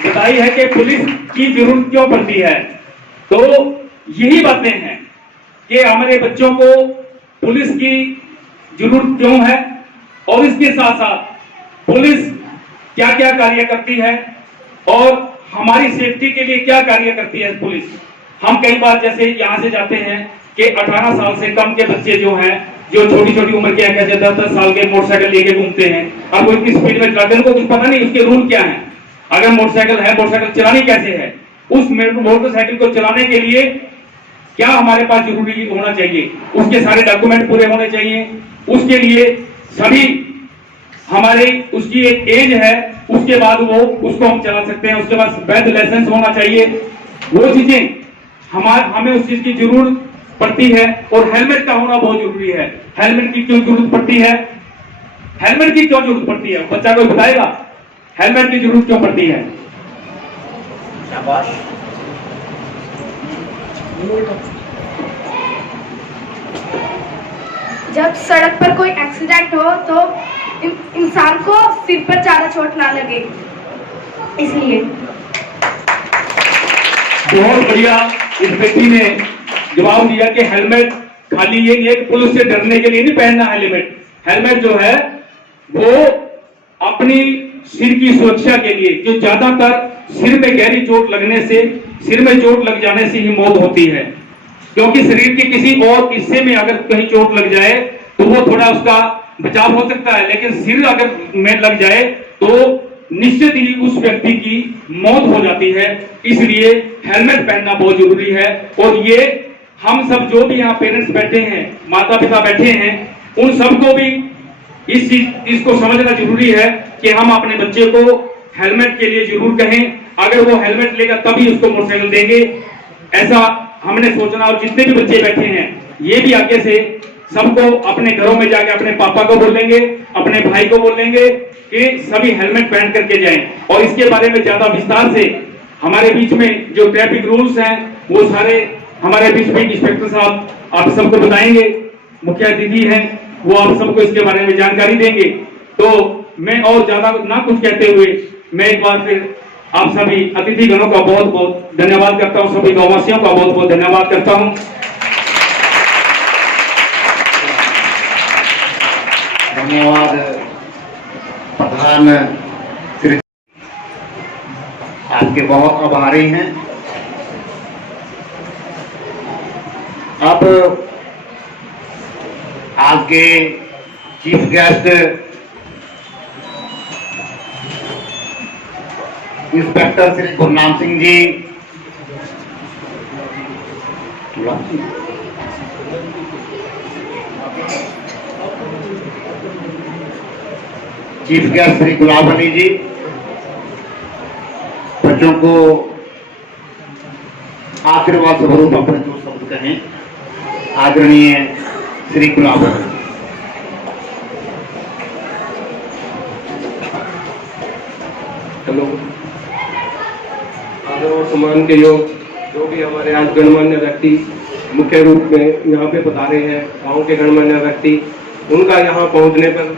बताई है कि पुलिस की जरूरत क्यों पड़ती है। तो यही बातें हैं कि हमारे बच्चों को पुलिस की जरूरत क्यों है और इसके साथ साथ पुलिस क्या क्या कार्य करती है और हमारी सेफ्टी के लिए क्या कार्य करती है पुलिस। हम कई बार जैसे यहाँ से जाते हैं कि 18 साल से कम के बच्चे जो हैं, जो छोटी छोटी उम्र के 10-10 साल के मोटरसाइकिल लेके घूमते हैं और वो इतनी स्पीड में चलाते हैं, उनको कुछ पता नहीं उसके रूल क्या है। अगर मोटरसाइकिल है, मोटरसाइकिल चलानी कैसे है, उस मोटरसाइकिल को चलाने के लिए क्या हमारे पास जरूरी होना चाहिए, उसके सारे डॉक्यूमेंट पूरे होने चाहिए। उसके लिए सभी हमारे उसकी एक एज है, उसके बाद वो उसको हम चला सकते हैं, उसके पास वैध लाइसेंस होना चाहिए। वो चीजें हमें उस चीज की जरूरत पड़ती है। और हेलमेट का होना बहुत जरूरी है। हेलमेट की क्यों जरूरत पड़ती है? हेलमेट की क्यों जरूरत पड़ती है? बच्चा कोई बताएगा हेलमेट की जरूरत क्यों पड़ती है? शाबाश। जब सड़क पर कोई एक्सीडेंट हो तो इंसान को सिर पर ज्यादा चोट ना लगे, इसलिए। बहुत बढ़िया इस व्यक्ति ने जवाब दिया कि हेलमेट खाली ये नहीं है कि पुलिस से डरने के लिए नहीं पहनना हेलमेट। हेलमेट जो है वो अपनी सिर की सुरक्षा के लिए, जो ज्यादातर सिर में गहरी चोट लगने से, सिर में चोट लग जाने से ही मौत होती है। क्योंकि शरीर के किसी और हिस्से में अगर कहीं चोट लग जाए तो वो थोड़ा उसका बचाव हो सकता है, लेकिन सिर अगर में लग जाए तो निश्चित ही उस व्यक्ति की मौत हो जाती है। इसलिए हेलमेट पहनना बहुत जरूरी है। और ये हम सब जो भी यहाँ पेरेंट्स बैठे हैं, माता पिता बैठे हैं, उन सबको भी इसको समझना जरूरी है कि हम अपने बच्चे को हेलमेट के लिए जरूर कहें। अगर वो हेलमेट लेगा तभी उसको मोटरसाइकिल देंगे, ऐसा हमने सोचना। और जितने भी बच्चे बैठे हैं ये भी आगे से सबको अपने घरों में जाके अपने पापा को बोलेंगे, अपने भाई को बोलेंगे कि सभी हेलमेट पहन करके जाएं। और इसके बारे में ज्यादा विस्तार से हमारे बीच में जो ट्रैफिक रूल्स हैं वो सारे हमारे बीच में इंस्पेक्टर साहब आप सबको बताएंगे, मुख्य अतिथि हैं वो आप सबको इसके बारे में जानकारी देंगे। तो मैं और ज्यादा ना कुछ कहते हुए मैं एक बार फिर आप सभी अतिथि गणों का बहुत बहुत धन्यवाद करता हूं, सभी गांववासियों का बहुत बहुत धन्यवाद करता हूं। धन्यवाद प्रधान श्री आपके बहुत आभारी हैं। अब आपके chief guest inspector Shri Gurnam Singh ji, chief guest Shri Gulab Ali ji, बच्चों को आशीर्वाद स्वरूप अपने दो शब्द कहें। आदरणीय श्री गुलाब अली। हेलो, आदर और सम्मान के योग जो भी हमारे आज गणमान्य व्यक्ति मुख्य रूप में यहाँ पे पधारे हैं, गांव के गणमान्य व्यक्ति, उनका यहाँ पहुँचने पर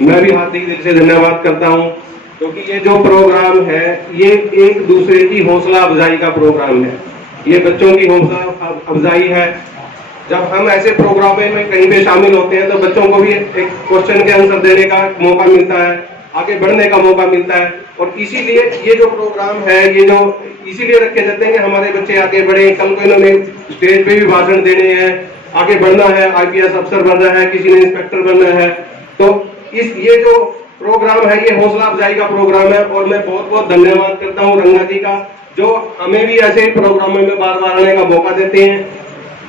मैं भी हार्दिक दिल से धन्यवाद करता हूँ, क्योंकि ये जो प्रोग्राम है ये एक दूसरे की हौसला अफजाई का प्रोग्राम है। ये बच्चों की हौसला अफजाई है। जब हम ऐसे प्रोग्राम में कहीं पे शामिल होते हैं तो बच्चों को भी एक क्वेश्चन के आंसर देने का मौका मिलता है, आगे बढ़ने का मौका मिलता है। और इसीलिए ये जो प्रोग्राम है ये जो इसीलिए रखे जाते हैं कि हमारे बच्चे आगे बढ़े। कल को इन्होंने स्टेज पे भी भाषण देने हैं, आगे बढ़ना है, IPS अफसर बनना है, किसी ने इंस्पेक्टर बनना है। तो ये जो प्रोग्राम है ये हौसला अफजाई का प्रोग्राम है। और मैं बहुत बहुत धन्यवाद करता हूँ रंगा जी का, जो हमें भी ऐसे प्रोग्रामों में बार बार आने का मौका देते हैं।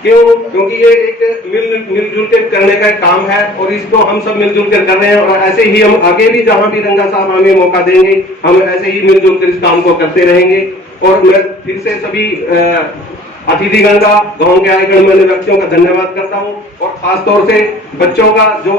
क्यों? क्योंकि ये एक मिलजुल कर करने का काम है और इसको हम सब मिलजुल कर रहे हैं। और ऐसे ही हम आगे भी जहां भी रंगा साहब हमें मौका देंगे हम ऐसे ही मिलजुल कर इस काम को करते रहेंगे। और मैं फिर से सभी अतिथिगण का, गांव के आए गणमान्य व्यक्तियों का धन्यवाद करता हूं। और खासतौर से बच्चों का जो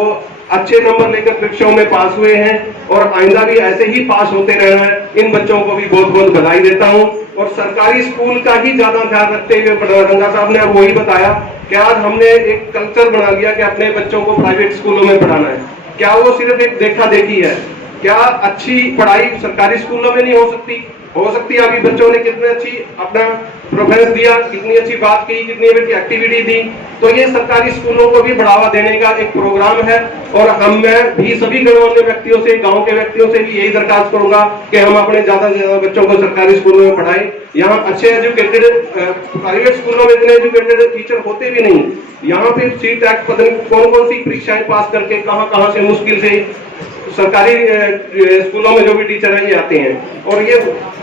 अच्छे नंबर लेकर परीक्षाओं में पास हुए हैं और आइंदा भी ऐसे ही पास होते रहना है, इन बच्चों को भी बहुत बहुत बधाई देता हूं। और सरकारी स्कूल का ही ज्यादा ध्यान रखते हुए रंगा साहब ने अब वही बताया कि आज हमने एक कल्चर बना लिया कि अपने बच्चों को प्राइवेट स्कूलों में पढ़ाना है। क्या वो सिर्फ एक देखा देखी है? क्या अच्छी पढ़ाई सरकारी स्कूलों में नहीं हो सकती? हो सकती है। अभी बच्चों ने कितने अच्छी अपना प्रोफेस दिया, कितनी अच्छी बात की, कितनी अच्छी एक्टिविटी दी। तो ये सरकारी स्कूलों को भी बढ़ावा देने का एक प्रोग्राम है। और मैं भी सभी गणमान्य व्यक्तियों से, गांव के व्यक्तियों से भी यही दरखास्त करूंगा कि हम अपने ज्यादा से ज्यादा बच्चों को सरकारी स्कूलों में पढ़ाएं। यहाँ अच्छे एजुकेटेड, प्राइवेट स्कूलों में इतने एजुकेटेड टीचर होते भी नहीं। यहाँ पे CTET पता नहीं कौन कौन सी परीक्षाएं पास करके कहाँ से मुश्किल से सरकारी स्कूलों में जो भी टीचर है ये आते हैं और ये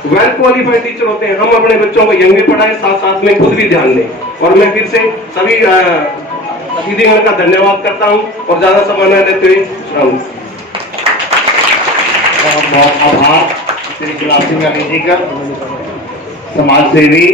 वेल क्वालिफाइड टीचर होते हैं। हम अपने बच्चों को यंग भी पढ़ाएं, साथ साथ में खुद भी ध्यान दें। और मैं फिर से सभी अतिथिगण का धन्यवाद करता हूं और ज्यादा समय न लेते हुए बहुत बहुत आभार श्री गुलाब सिंह अली जी का, समाज सेवी।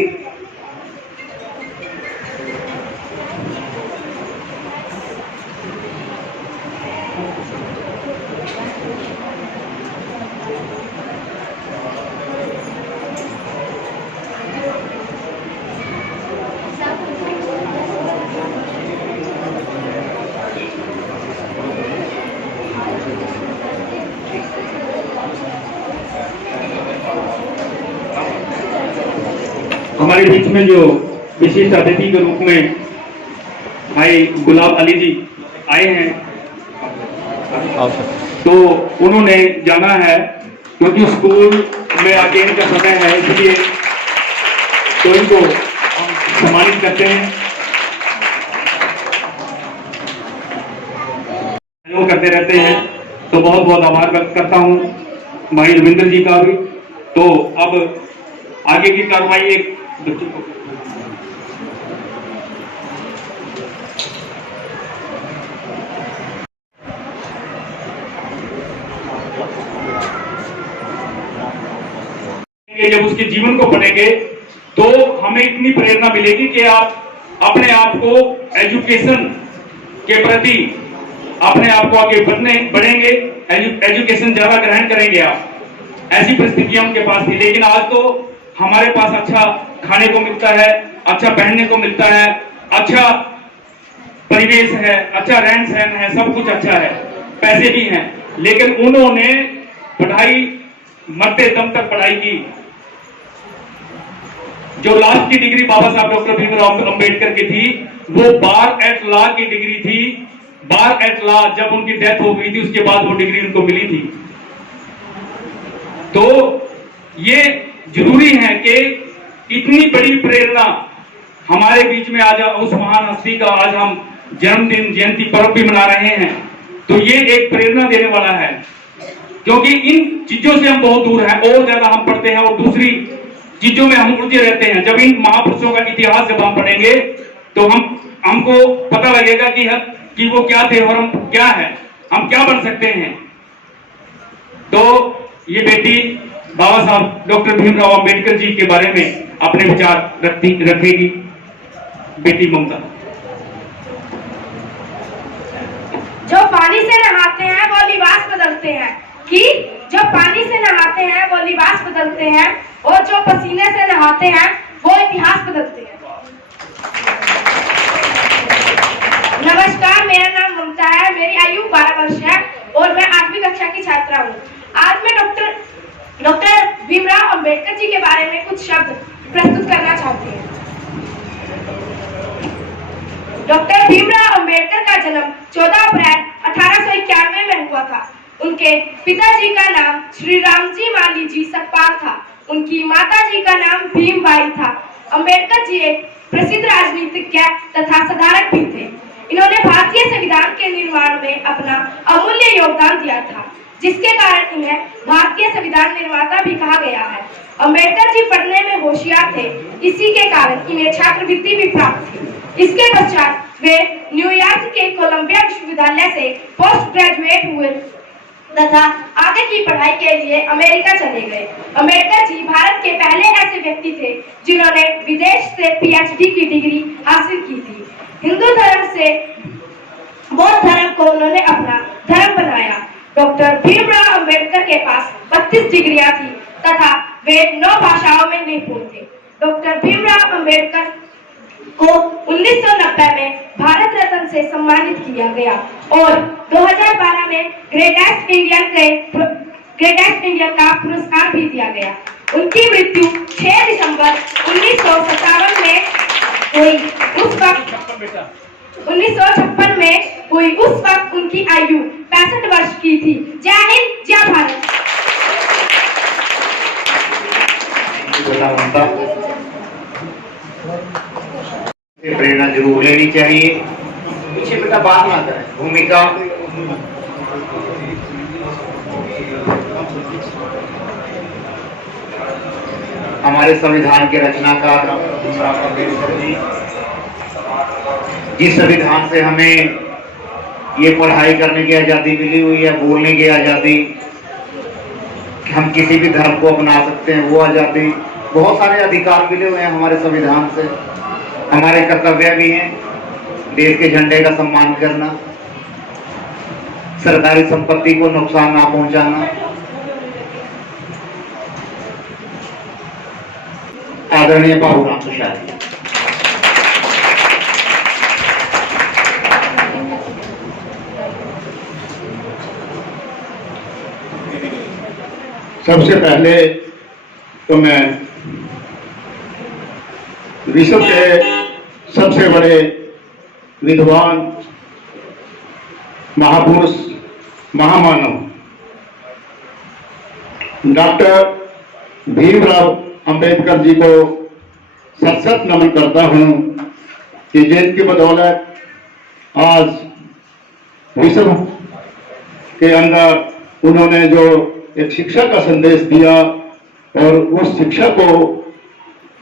हमारे बीच में जो विशिष्ट अतिथि के रूप में भाई गुलाब अली जी आए हैं, तो उन्होंने जाना है क्योंकि स्कूल में आगे इनका समय है, इसलिए तो इनको सम्मानित करते हैं। वो करते रहते हैं, तो बहुत बहुत आभार व्यक्त करता हूं भाई रविंद्र जी का भी। तो अब आगे की कार्रवाई एक बच्चों को जब उसके जीवन को पढ़ेंगे तो हमें इतनी प्रेरणा मिलेगी कि आप अपने आप को एजुकेशन के प्रति अपने आप को आगे बढ़ेंगे, एजुकेशन ज्यादा ग्रहण करेंगे आप। ऐसी परिस्थितियां उनके पास थी, लेकिन आज तो हमारे पास अच्छा खाने को मिलता है, अच्छा पहनने को मिलता है, अच्छा परिवेश है, अच्छा रहन सहन है, सब कुछ अच्छा है, पैसे भी हैं। लेकिन उन्होंने पढ़ाई मरते दम तक पढ़ाई की। जो लास्ट की डिग्री बाबा साहब डॉक्टर भीमराव अंबेडकर की थी वो बार एट लॉ की डिग्री थी। बार एट लॉ जब उनकी डेथ हो गई थी उसके बाद वो डिग्री उनको मिली थी। तो ये जरूरी है कि इतनी बड़ी प्रेरणा हमारे बीच में आज उस महान हस्ती का आज हम जन्मदिन जयंती पर्व भी मना रहे हैं, तो ये एक प्रेरणा देने वाला है, क्योंकि इन चीजों से हम बहुत दूर हैं, और ज्यादा हम पढ़ते हैं और दूसरी चीजों में हम उलझे रहते हैं। जब इन महापुरुषों का इतिहास जब हम पढ़ेंगे तो हमको पता लगेगा कि वो क्या थे और हम क्या है, हम क्या बन सकते हैं। तो ये बेटी बाबा साहब डॉक्टर भीमराव अंबेडकर जी के बारे में अपने विचार रखेगी बेटी ममता। जो पानी से नहाते हैं वो लिबास बदलते हैं, कि जो पानी से नहाते हैं वो लिबास बदलते हैं, और जो पसीने से नहाते हैं वो इतिहास बदलते हैं। नमस्कार, मेरा नाम ममता है, मेरी आयु 12 वर्ष है और मैं 8वीं कक्षा की छात्रा हूँ। आज मैं डॉक्टर भीमराव अंबेडकर जी के बारे में कुछ शब्द प्रस्तुत करना चाहती हूँ। डॉक्टर भीमराव अंबेडकर का जन्म 14 अप्रैल 1891 में हुआ था। उनके पिताजी का नाम श्री रामजी माली जी सकपाल था। उनकी माताजी का नाम भीमबाई था। अंबेडकर जी एक प्रसिद्ध राजनीतिज्ञ तथा सुधारक भी थे। इन्होंने भारतीय संविधान के निर्माण में अपना अमूल्य योगदान दिया था, जिसके कारण इन्हें भारतीय संविधान निर्माता भी कहा गया है। अंबेडकर जी पढ़ने में होशियार थे, इसी के कारण इन्हें छात्रवृत्ति भी प्राप्त थी। इसके पश्चात वे न्यूयॉर्क के कोलंबिया विश्वविद्यालय से पोस्ट ग्रेजुएट हुए तथा आगे की पढ़ाई के लिए अमेरिका चले गए। अंबेडकर जी भारत के पहले ऐसे व्यक्ति थे जिन्होंने विदेश से पीएचडी की डिग्री हासिल की थी। हिंदू धर्म से बौद्ध धर्म को उन्होंने अपना धर्म बनाया। डॉक्टर भीमराव अंबेडकर के पास 32 डिग्रियां थी तथा वे 9 भाषाओं में निपुण थे। डॉक्टर भीमराव अंबेडकर को 1990 में भारत रत्न से सम्मानित किया गया और 2012 में ग्रेटेस्ट इंडियन का पुरस्कार भी दिया गया। उनकी मृत्यु 6 दिसंबर 1957 में हुई। उस वक्त उनकी आयु 65 वर्ष की थी। जय हिंद, जय भारत। प्रेरणा जरूर लेनी चाहिए। पीछे बेटा बात ना करें। भूमिका हमारे संविधान के रचनाकार भीमराव अम्बेडकर जी, जिस संविधान से हमें ये पढ़ाई करने की आजादी मिली हुई है, बोलने की आजादी, हम किसी भी धर्म को अपना सकते हैं वो आजादी, बहुत सारे अधिकार मिले हुए हैं हमारे संविधान से। हमारे कर्तव्य भी हैं, देश के झंडे का सम्मान करना, सरकारी संपत्ति को नुकसान ना पहुंचाना, आदरणीय बाबूराम प्रसाद। सबसे पहले तो मैं विश्व के सबसे बड़े विद्वान, महापुरुष, महामानव डॉक्टर भीमराव अंबेडकर जी को सत सत नमन करता हूं कि जिनकी बदौलत आज विश्व के अंदर उन्होंने जो एक शिक्षा का संदेश दिया और उस शिक्षा को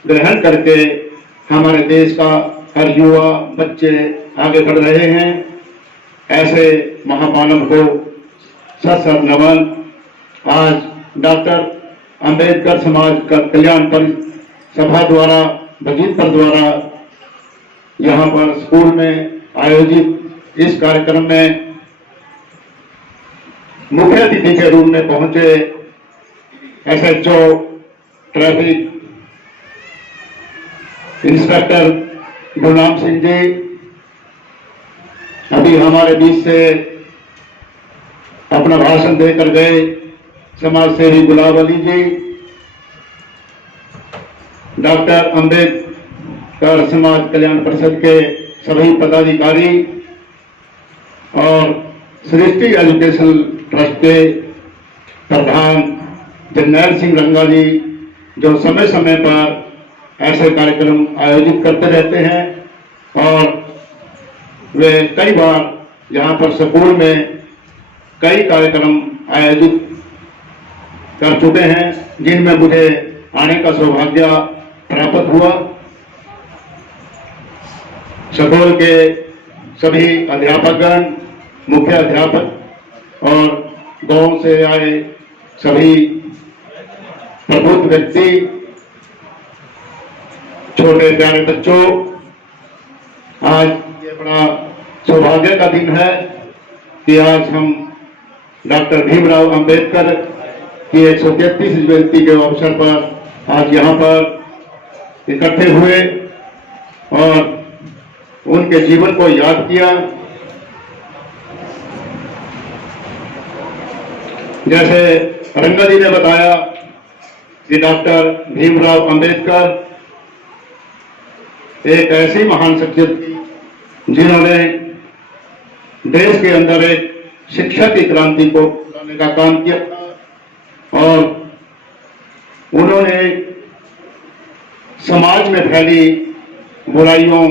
ग्रहण करके हमारे देश का हर युवा बच्चे आगे बढ़ रहे हैं। ऐसे महामानव को सत सत नमन। आज डॉक्टर अंबेडकर समाज का कल्याण सभा द्वारा, भगीरथ द्वारा यहाँ पर स्कूल में आयोजित इस कार्यक्रम में मुख्य अतिथि के रूप में पहुंचे SHO ट्रैफिक इंस्पेक्टर गुलाम सिंह जी, अभी हमारे बीच से अपना भाषण देकर गए समाज सेवी गुलाब अली जी, डॉक्टर अंबेडकर समाज कल्याण परिषद के सभी पदाधिकारी और सृष्टि एजुकेशन ट्रस्ट के प्रधान जरनैल सिंह रंगा जी, जो समय समय पर ऐसे कार्यक्रम आयोजित करते रहते हैं और वे कई बार यहाँ पर स्कूल में कई कार्यक्रम आयोजित कर चुके हैं, जिनमें मुझे आने का सौभाग्य प्राप्त हुआ। स्कूल के सभी अध्यापकगण, मुख्य अध्यापक और गांव से आए सभी प्रबुद्ध व्यक्ति, छोटे प्यारे बच्चों, आज ये बड़ा सौभाग्य का दिन है कि आज हम डॉक्टर भीमराव अंबेडकर की 133वीं जयंती के अवसर पर आज यहाँ पर इकट्ठे हुए और उनके जीवन को याद किया। जैसे रंगा जी ने बताया कि डॉक्टर भीमराव अंबेडकर एक ऐसी महान शख्सियत थी जिन्होंने देश के अंदर एक शिक्षा की क्रांति को लाने का काम किया था और उन्होंने समाज में फैली बुराइयों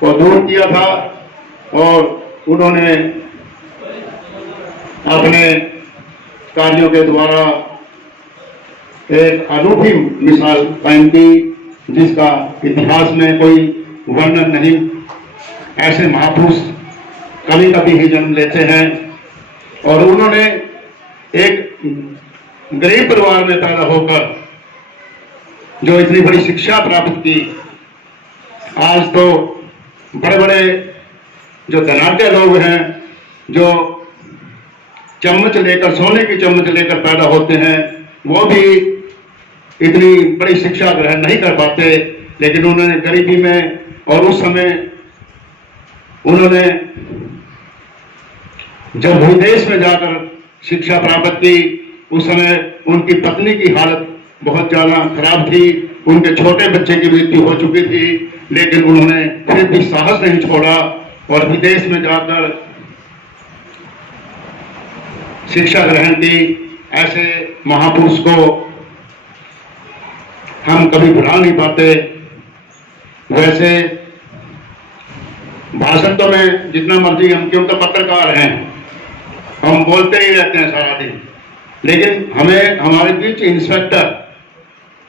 को दूर किया था और उन्होंने अपने कार्यों के द्वारा एक अनूठी मिसाल कायम की जिसका इतिहास में कोई वर्णन नहीं। ऐसे महापुरुष कभी कभी ही जन्म लेते हैं और उन्होंने एक गरीब परिवार में पैदा होकर जो इतनी बड़ी शिक्षा प्राप्त की, आज तो बड़े बड़े जो धनाढ्य लोग हैं, जो चम्मच लेकर, सोने की चम्मच लेकर पैदा होते हैं, वो भी इतनी बड़ी शिक्षा ग्रहण नहीं कर पाते। लेकिन उन्होंने गरीबी में और उस समय उन्होंने जब विदेश में जाकर शिक्षा प्राप्त की, उस समय उनकी पत्नी की हालत बहुत ज्यादा खराब थी, उनके छोटे बच्चे की मृत्यु हो चुकी थी, लेकिन उन्होंने फिर भी साहस नहीं छोड़ा और विदेश में जाकर शिक्षा ग्रहण की। ऐसे महापुरुष को हम कभी भुला नहीं पाते। वैसे भाषण तो में जितना मर्जी, हम क्यों तो पत्रकार हैं, हम बोलते ही रहते हैं सारा दिन, लेकिन हमें हमारे बीच इंस्पेक्टर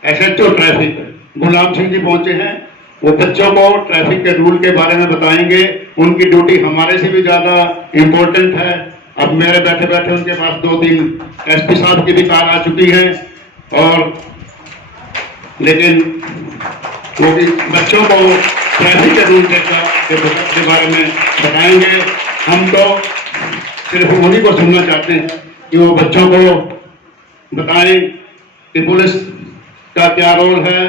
SHO ट्रैफिक गुलाम सिंह जी पहुंचे हैं। वो बच्चों को ट्रैफिक के रूल के बारे में बताएंगे। उनकी ड्यूटी हमारे से भी ज्यादा इम्पोर्टेंट है। अब मेरे बैठे बैठे उनके पास 2-3 SP साहब की भी कार आ चुकी है और लेकिन वो भी बच्चों को ट्रैफिक के रूल के बारे में बताएंगे। हम तो सिर्फ उन्हीं को सुनना चाहते हैं कि वो बच्चों को बताएं कि पुलिस का क्या रोल है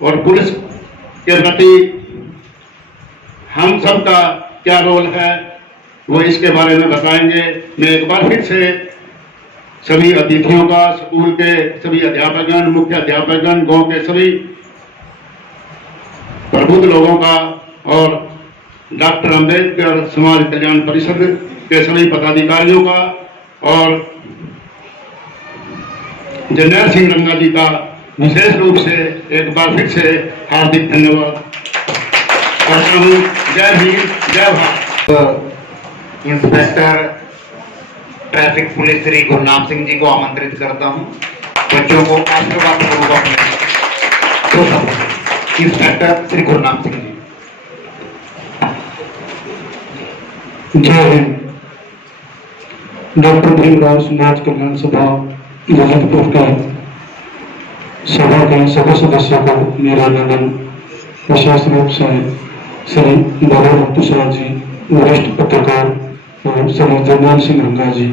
और पुलिस के प्रति हम सब का क्या रोल है, वो इसके बारे में बताएंगे। मैं एक बार फिर से सभी अतिथियों का, स्कूल के सभी अध्यापकगण, मुख्य अध्यापकगण, गांव के सभी प्रबुद्ध लोगों का और डॉक्टर अंबेडकर समाज कल्याण परिषद के सभी पदाधिकारियों का और जरनैल सिंह रंगा जी का विशेष रूप से एक बार फिर से हार्दिक धन्यवाद करता हूँ। जय भीम, जय Bharat. Inspector traffic police Shri Gurnam Singh ji को आमंत्रित करता हूँ। बच्चों को आशीर्वाद पूर्वक इंस्पेक्टर श्री गुरनाम सिंह जी। जय हिंद। डॉक्टर भीमराव समाज कल्याण सभा जगतपुर का सभा के सभी सदस्यों को मेरा नमन, विशेष रूप से श्री बाबूराम प्रसाद जी, वरिष्ठ पत्रकार, और श्री जरनैल सिंह रंगा जी।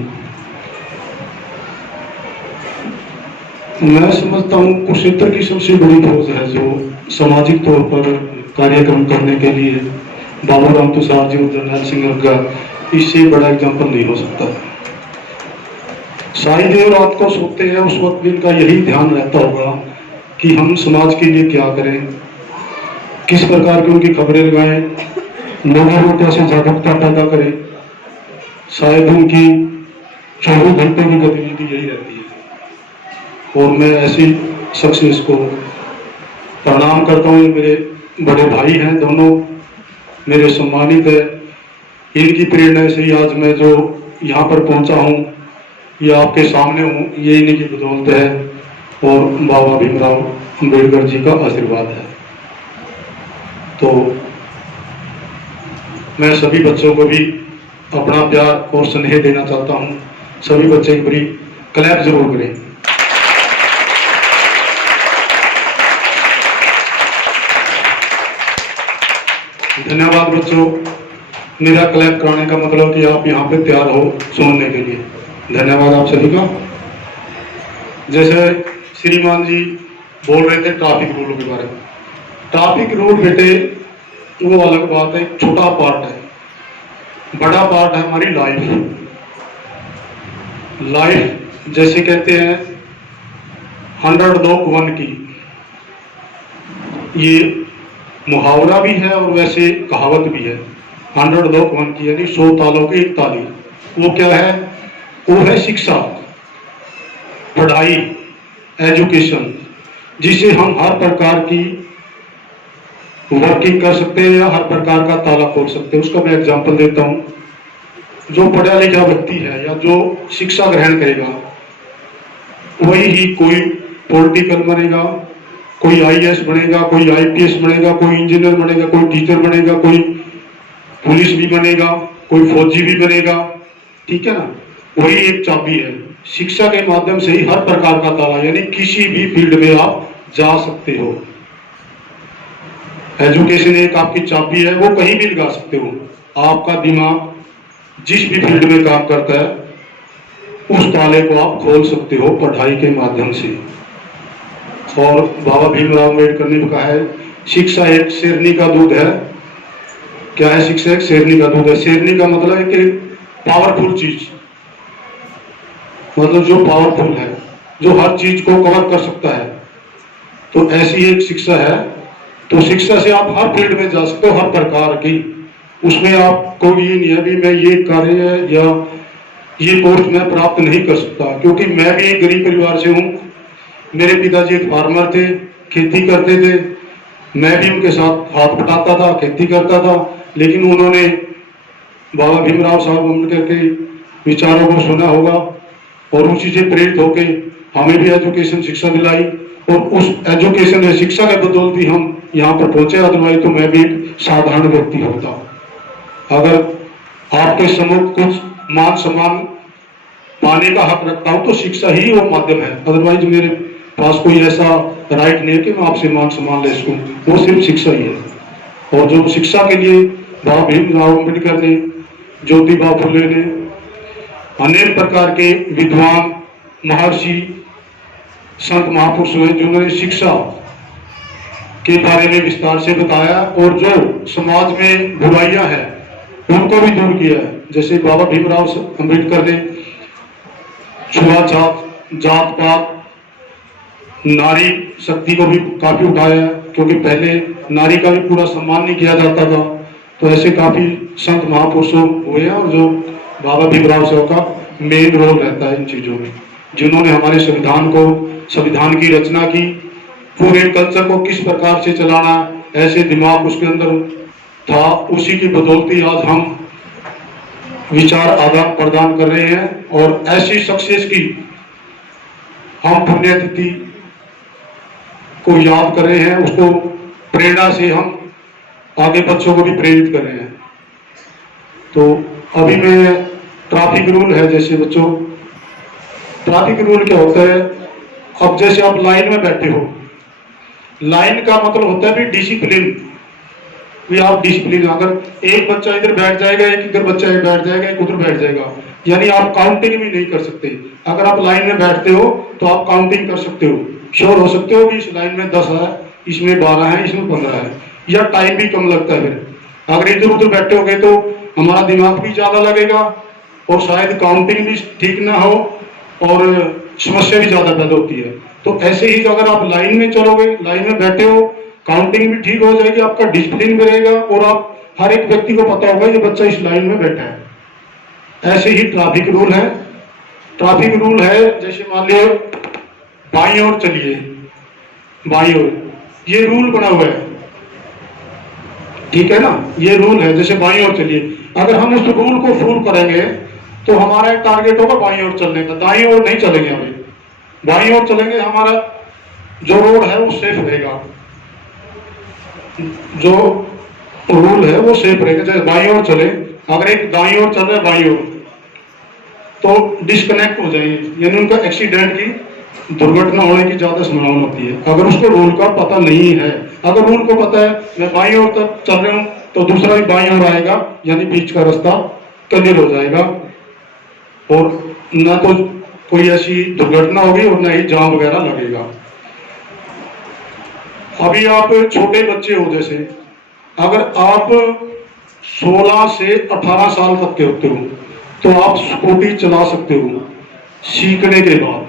मैं समझता हूँ कुरुक्षेत्र की सबसे बड़ी फौज है जो सामाजिक तौर पर कार्यक्रम करने के लिए बाबूराम प्रसाद जी और जरनैल सिंह रंगा, इससे बड़ा एग्जाम्पल नहीं हो सकता। शायद वो रात को सोते हैं, उस वक्त भी इनका यही ध्यान रहता होगा कि हम समाज के लिए क्या करें, किस प्रकार की उनकी खबरें लगाएं, लोगों को कैसे जागरूकता पैदा करें। शायद उनकी 24 घंटे की गतिविधि यही रहती है। और मैं ऐसी सक्सेस को प्रणाम करता हूँ। मेरे बड़े भाई हैं, दोनों मेरे सम्मानित है। इनकी प्रेरणा से ही आज मैं जो यहाँ पर पहुँचा हूँ, ये आपके सामने हूँ, ये इन्हीं की बदौलत है और बाबा भीमराव अम्बेडकर जी का आशीर्वाद है। तो मैं सभी बच्चों को भी अपना प्यार और स्नेह देना चाहता हूँ। सभी बच्चे एक बड़ी क्लैप जरूर करें। धन्यवाद बच्चों। मेरा क्लैप कराने का मतलब कि आप यहाँ पे तैयार हो सुनने के लिए। धन्यवाद आप सभी का। जैसे श्रीमान जी बोल रहे थे ट्रैफिक रूल के बारे में। ट्रैफिक रूल बेटे वो अलग बात है, एक छोटा पार्ट है। बड़ा पार्ट है हमारी लाइफ। लाइफ जैसे कहते हैं 100 लोग 1 की, ये मुहावरा भी है और वैसे कहावत भी है। 100 लोग 1 की यानी 100 तालों की 1 ताली। वो क्या है? वो है शिक्षा, पढ़ाई, एजुकेशन, जिसे हम हर प्रकार की वर्किंग कर सकते हैं या हर प्रकार का ताला खोल सकते हैं। उसका मैं एग्जांपल देता हूँ। जो पढ़ा लिखा व्यक्ति है या जो शिक्षा ग्रहण करेगा वही ही कोई पॉलिटिकल बनेगा, कोई आईएएस बनेगा, कोई आईपीएस बनेगा, कोई इंजीनियर बनेगा, कोई टीचर बनेगा, कोई पुलिस भी बनेगा, कोई फौजी भी बनेगा। ठीक है ना? वही एक चाबी है। शिक्षा के माध्यम से ही हर प्रकार का ताला यानी किसी भी फील्ड में आप जा सकते हो। एजुकेशन एक आपकी चाबी है, वो कहीं भी लगा सकते हो। आपका दिमाग जिस भी फील्ड में काम करता है उस ताले को आप खोल सकते हो पढ़ाई के माध्यम से। और बाबा भीमराव अम्बेडकर ने कहा है शिक्षा एक शेरनी का दूध है। क्या है शिक्षा? एक शेरनी का दूध है। शेरनी का मतलब है कि पावरफुल चीज, मतलब जो पावरफुल है, जो हर चीज को कवर कर सकता है। तो ऐसी एक शिक्षा है। तो शिक्षा से आप हर फील्ड में जा सकते हो, हर प्रकार की। उसमें आपको ये नहीं है भी मैं ये कार्य या ये पोस्ट मैं प्राप्त नहीं कर सकता, क्योंकि मैं भी एक गरीब परिवार से हूँ। मेरे पिताजी एक फार्मर थे, खेती करते थे। मैं भी उनके साथ हाथ बटाता था, खेती करता था। लेकिन उन्होंने बाबा भीमराव साहब अम्बेडकर के विचारों को सुना होगा और उसी से प्रेरित होकर हमें भी एजुकेशन शिक्षा दिलाई और उस एजुकेशन या शिक्षा के बदौलत ही हम यहाँ पर पहुंचे। अदरवाइज तो मैं भी एक साधारण व्यक्ति होता। अगर आपके सम्मुख कुछ मान सम्मान पाने का हक रखता हूं तो शिक्षा ही वो माध्यम है। अदरवाइज मेरे पास कोई ऐसा राइट नहीं है कि मैं आपसे मान सम्मान ले सकूं। वो सिर्फ शिक्षा ही है। और जो शिक्षा के लिए बाबा भीमराव अम्बेडकर ने, ज्योतिबा फुले ने, अनेक प्रकार के विद्वान, महर्षि, संत महापुरुष हुए जिन्होंने शिक्षा के बारे में विस्तार से बताया और जो समाज में बुराइयां हैं उनको भी दूर किया है। जैसे बाबा भीमराव अम्बेडकर ने छुआछूत, जात पात, नारी शक्ति को भी काफी उठाया, क्योंकि पहले नारी का भी पूरा सम्मान नहीं किया जाता था। तो ऐसे काफी संत महापुरुषों हुए हैं और जो बाबा भीमराव साहब का मेन रोल रहता है इन चीजों में, जिन्होंने हमारे संविधान की रचना की, पूरे कल्चर को किस प्रकार से चलाना, ऐसे दिमाग उसके अंदर था। उसी की बदौलती आज हम विचार आदान प्रदान कर रहे हैं और ऐसी सक्सेस की हम पुण्यतिथि को याद कर रहे हैं। उसको प्रेरणा से हम आगे बच्चों को भी प्रेरित कर रहे हैं। तो अभी मैं ट्रैफिक रूल है, जैसे बच्चों ट्रैफिक रूल क्या होता है? अब जैसे आप लाइन में बैठे हो, लाइन का मतलब होता है भी डिसिप्लिन। भी आप डिसिप्लिन, अगर एक बच्चा इधर बैठ जाएगा, एक इधर बच्चा बैठ जाएगा, एक उधर बैठ जाएगा, यानी आप काउंटिंग भी नहीं कर सकते। अगर आप लाइन में बैठते हो तो आप काउंटिंग कर सकते हो, श्योर हो सकते हो कि इस लाइन में 10 है, इसमें 12 है, इसमें 15 है, या टाइम भी कम लगता है। फिर अगर इधर उधर बैठे होगे तो हमारा दिमाग भी ज्यादा लगेगा और शायद काउंटिंग भी ठीक ना हो और समस्या भी ज्यादा पैदा होती है। तो ऐसे ही अगर आप लाइन में चलोगे, लाइन में बैठे हो, काउंटिंग भी ठीक हो जाएगी, आपका डिसिप्लिन भी रहेगा और आप हर एक व्यक्ति को पता होगा ये बच्चा इस लाइन में बैठा है। ऐसे ही ट्रैफिक रूल है। ट्रैफिक रूल है जैसे मान लो बाईं ओर चलिए, बाईं ओर, ये रूल बना हुआ है, ठीक है ना, ये रूल है, जैसे बाईं ओर चलिए, अगर हम उस रूल को फॉलो करेंगे तो हमारा एक टारगेट होगा बाईं ओर चलने का, दाईं ओर नहीं चलेंगे, अभी बाईं ओर चलेंगे, हमारा जो रोड है वो सेफ रहेगा, जो रूल है वो सेफ रहेगा। जैसे बाईं ओर चले, अगर एक दाईं ओर चल रहा है बाईं ओर, तो डिस्कनेक्ट हो जाएंगे, यानी उनका एक्सीडेंट की, दुर्घटना होने की ज्यादा संभावना होती है, अगर उसको रूल का पता नहीं है। अगर रूल को पता है मैं बाईं ओर तक चल रहा हूं तो दूसरा भी बाईं ओर आएगा, यानी बीच का रास्ता क्लियर हो जाएगा, और न तो कोई ऐसी दुर्घटना होगी और न ही जाम वगैरह लगेगा। अभी आप छोटे बच्चे हो, जैसे अगर आप 16 से 18 साल तक के होते हो तो आप स्कूटी चला सकते हो सीखने के बाद।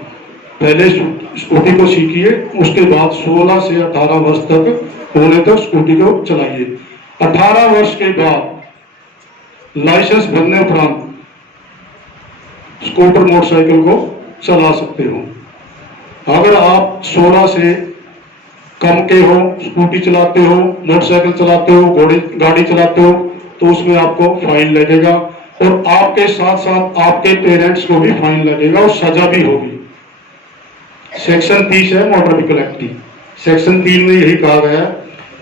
पहले स्कूटी को सीखिए, उसके बाद 16 से 18 वर्ष तक होने तक स्कूटी को चलाइए। 18 वर्ष के बाद लाइसेंस बनने उपरांत स्कूटर मोटरसाइकिल को चला सकते हो। अगर आप 16 से कम के हो, स्कूटी चलाते हो, मोटरसाइकिल चलाते हो, गाड़ी चलाते हो, तो उसमें आपको फाइन लगेगा, और आपके साथ साथ आपके पेरेंट्स को भी फाइन लगेगा और सजा भी होगी। सेक्शन 30 है मोटर व्हीकल एक्ट की, सेक्शन 3 में यही कहा गया है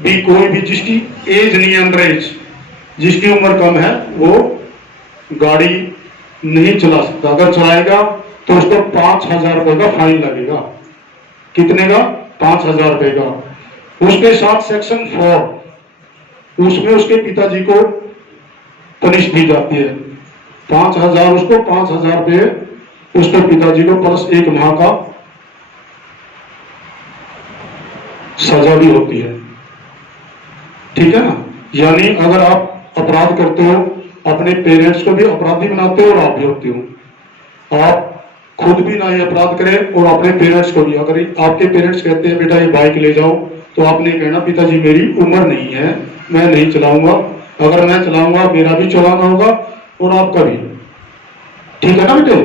भी कोई भी जिसकी एज नहीं, अंडर एज, जिसकी उम्र कम है, वो गाड़ी नहीं चला सकता। अगर चलाएगा तो उसको 5,000 रुपए का फाइन लगेगा। कितने का? 5,000 रुपए का। उसके साथ सेक्शन 4, उसमें उसके पिताजी को पनिश दी जाती है, 5,000 उसको, 5,000 रुपये उसके पिताजी को, प्लस 1 माह का सजा भी होती है, ठीक है ना। यानी अगर आप अपराध करते हो, अपने पेरेंट्स को भी अपराधी बनाते हो और आप भी होते हो। आप खुद भी ना ये अपराध करें और अपने पेरेंट्स को भी। अगर आपके पेरेंट्स कहते हैं बेटा ये बाइक ले जाओ, तो आपने कहना पिताजी मेरी उम्र नहीं है, मैं नहीं चलाऊंगा, अगर मैं चलाऊंगा मेरा भी चलाना होगा और आपका भी, ठीक है ना बेटे।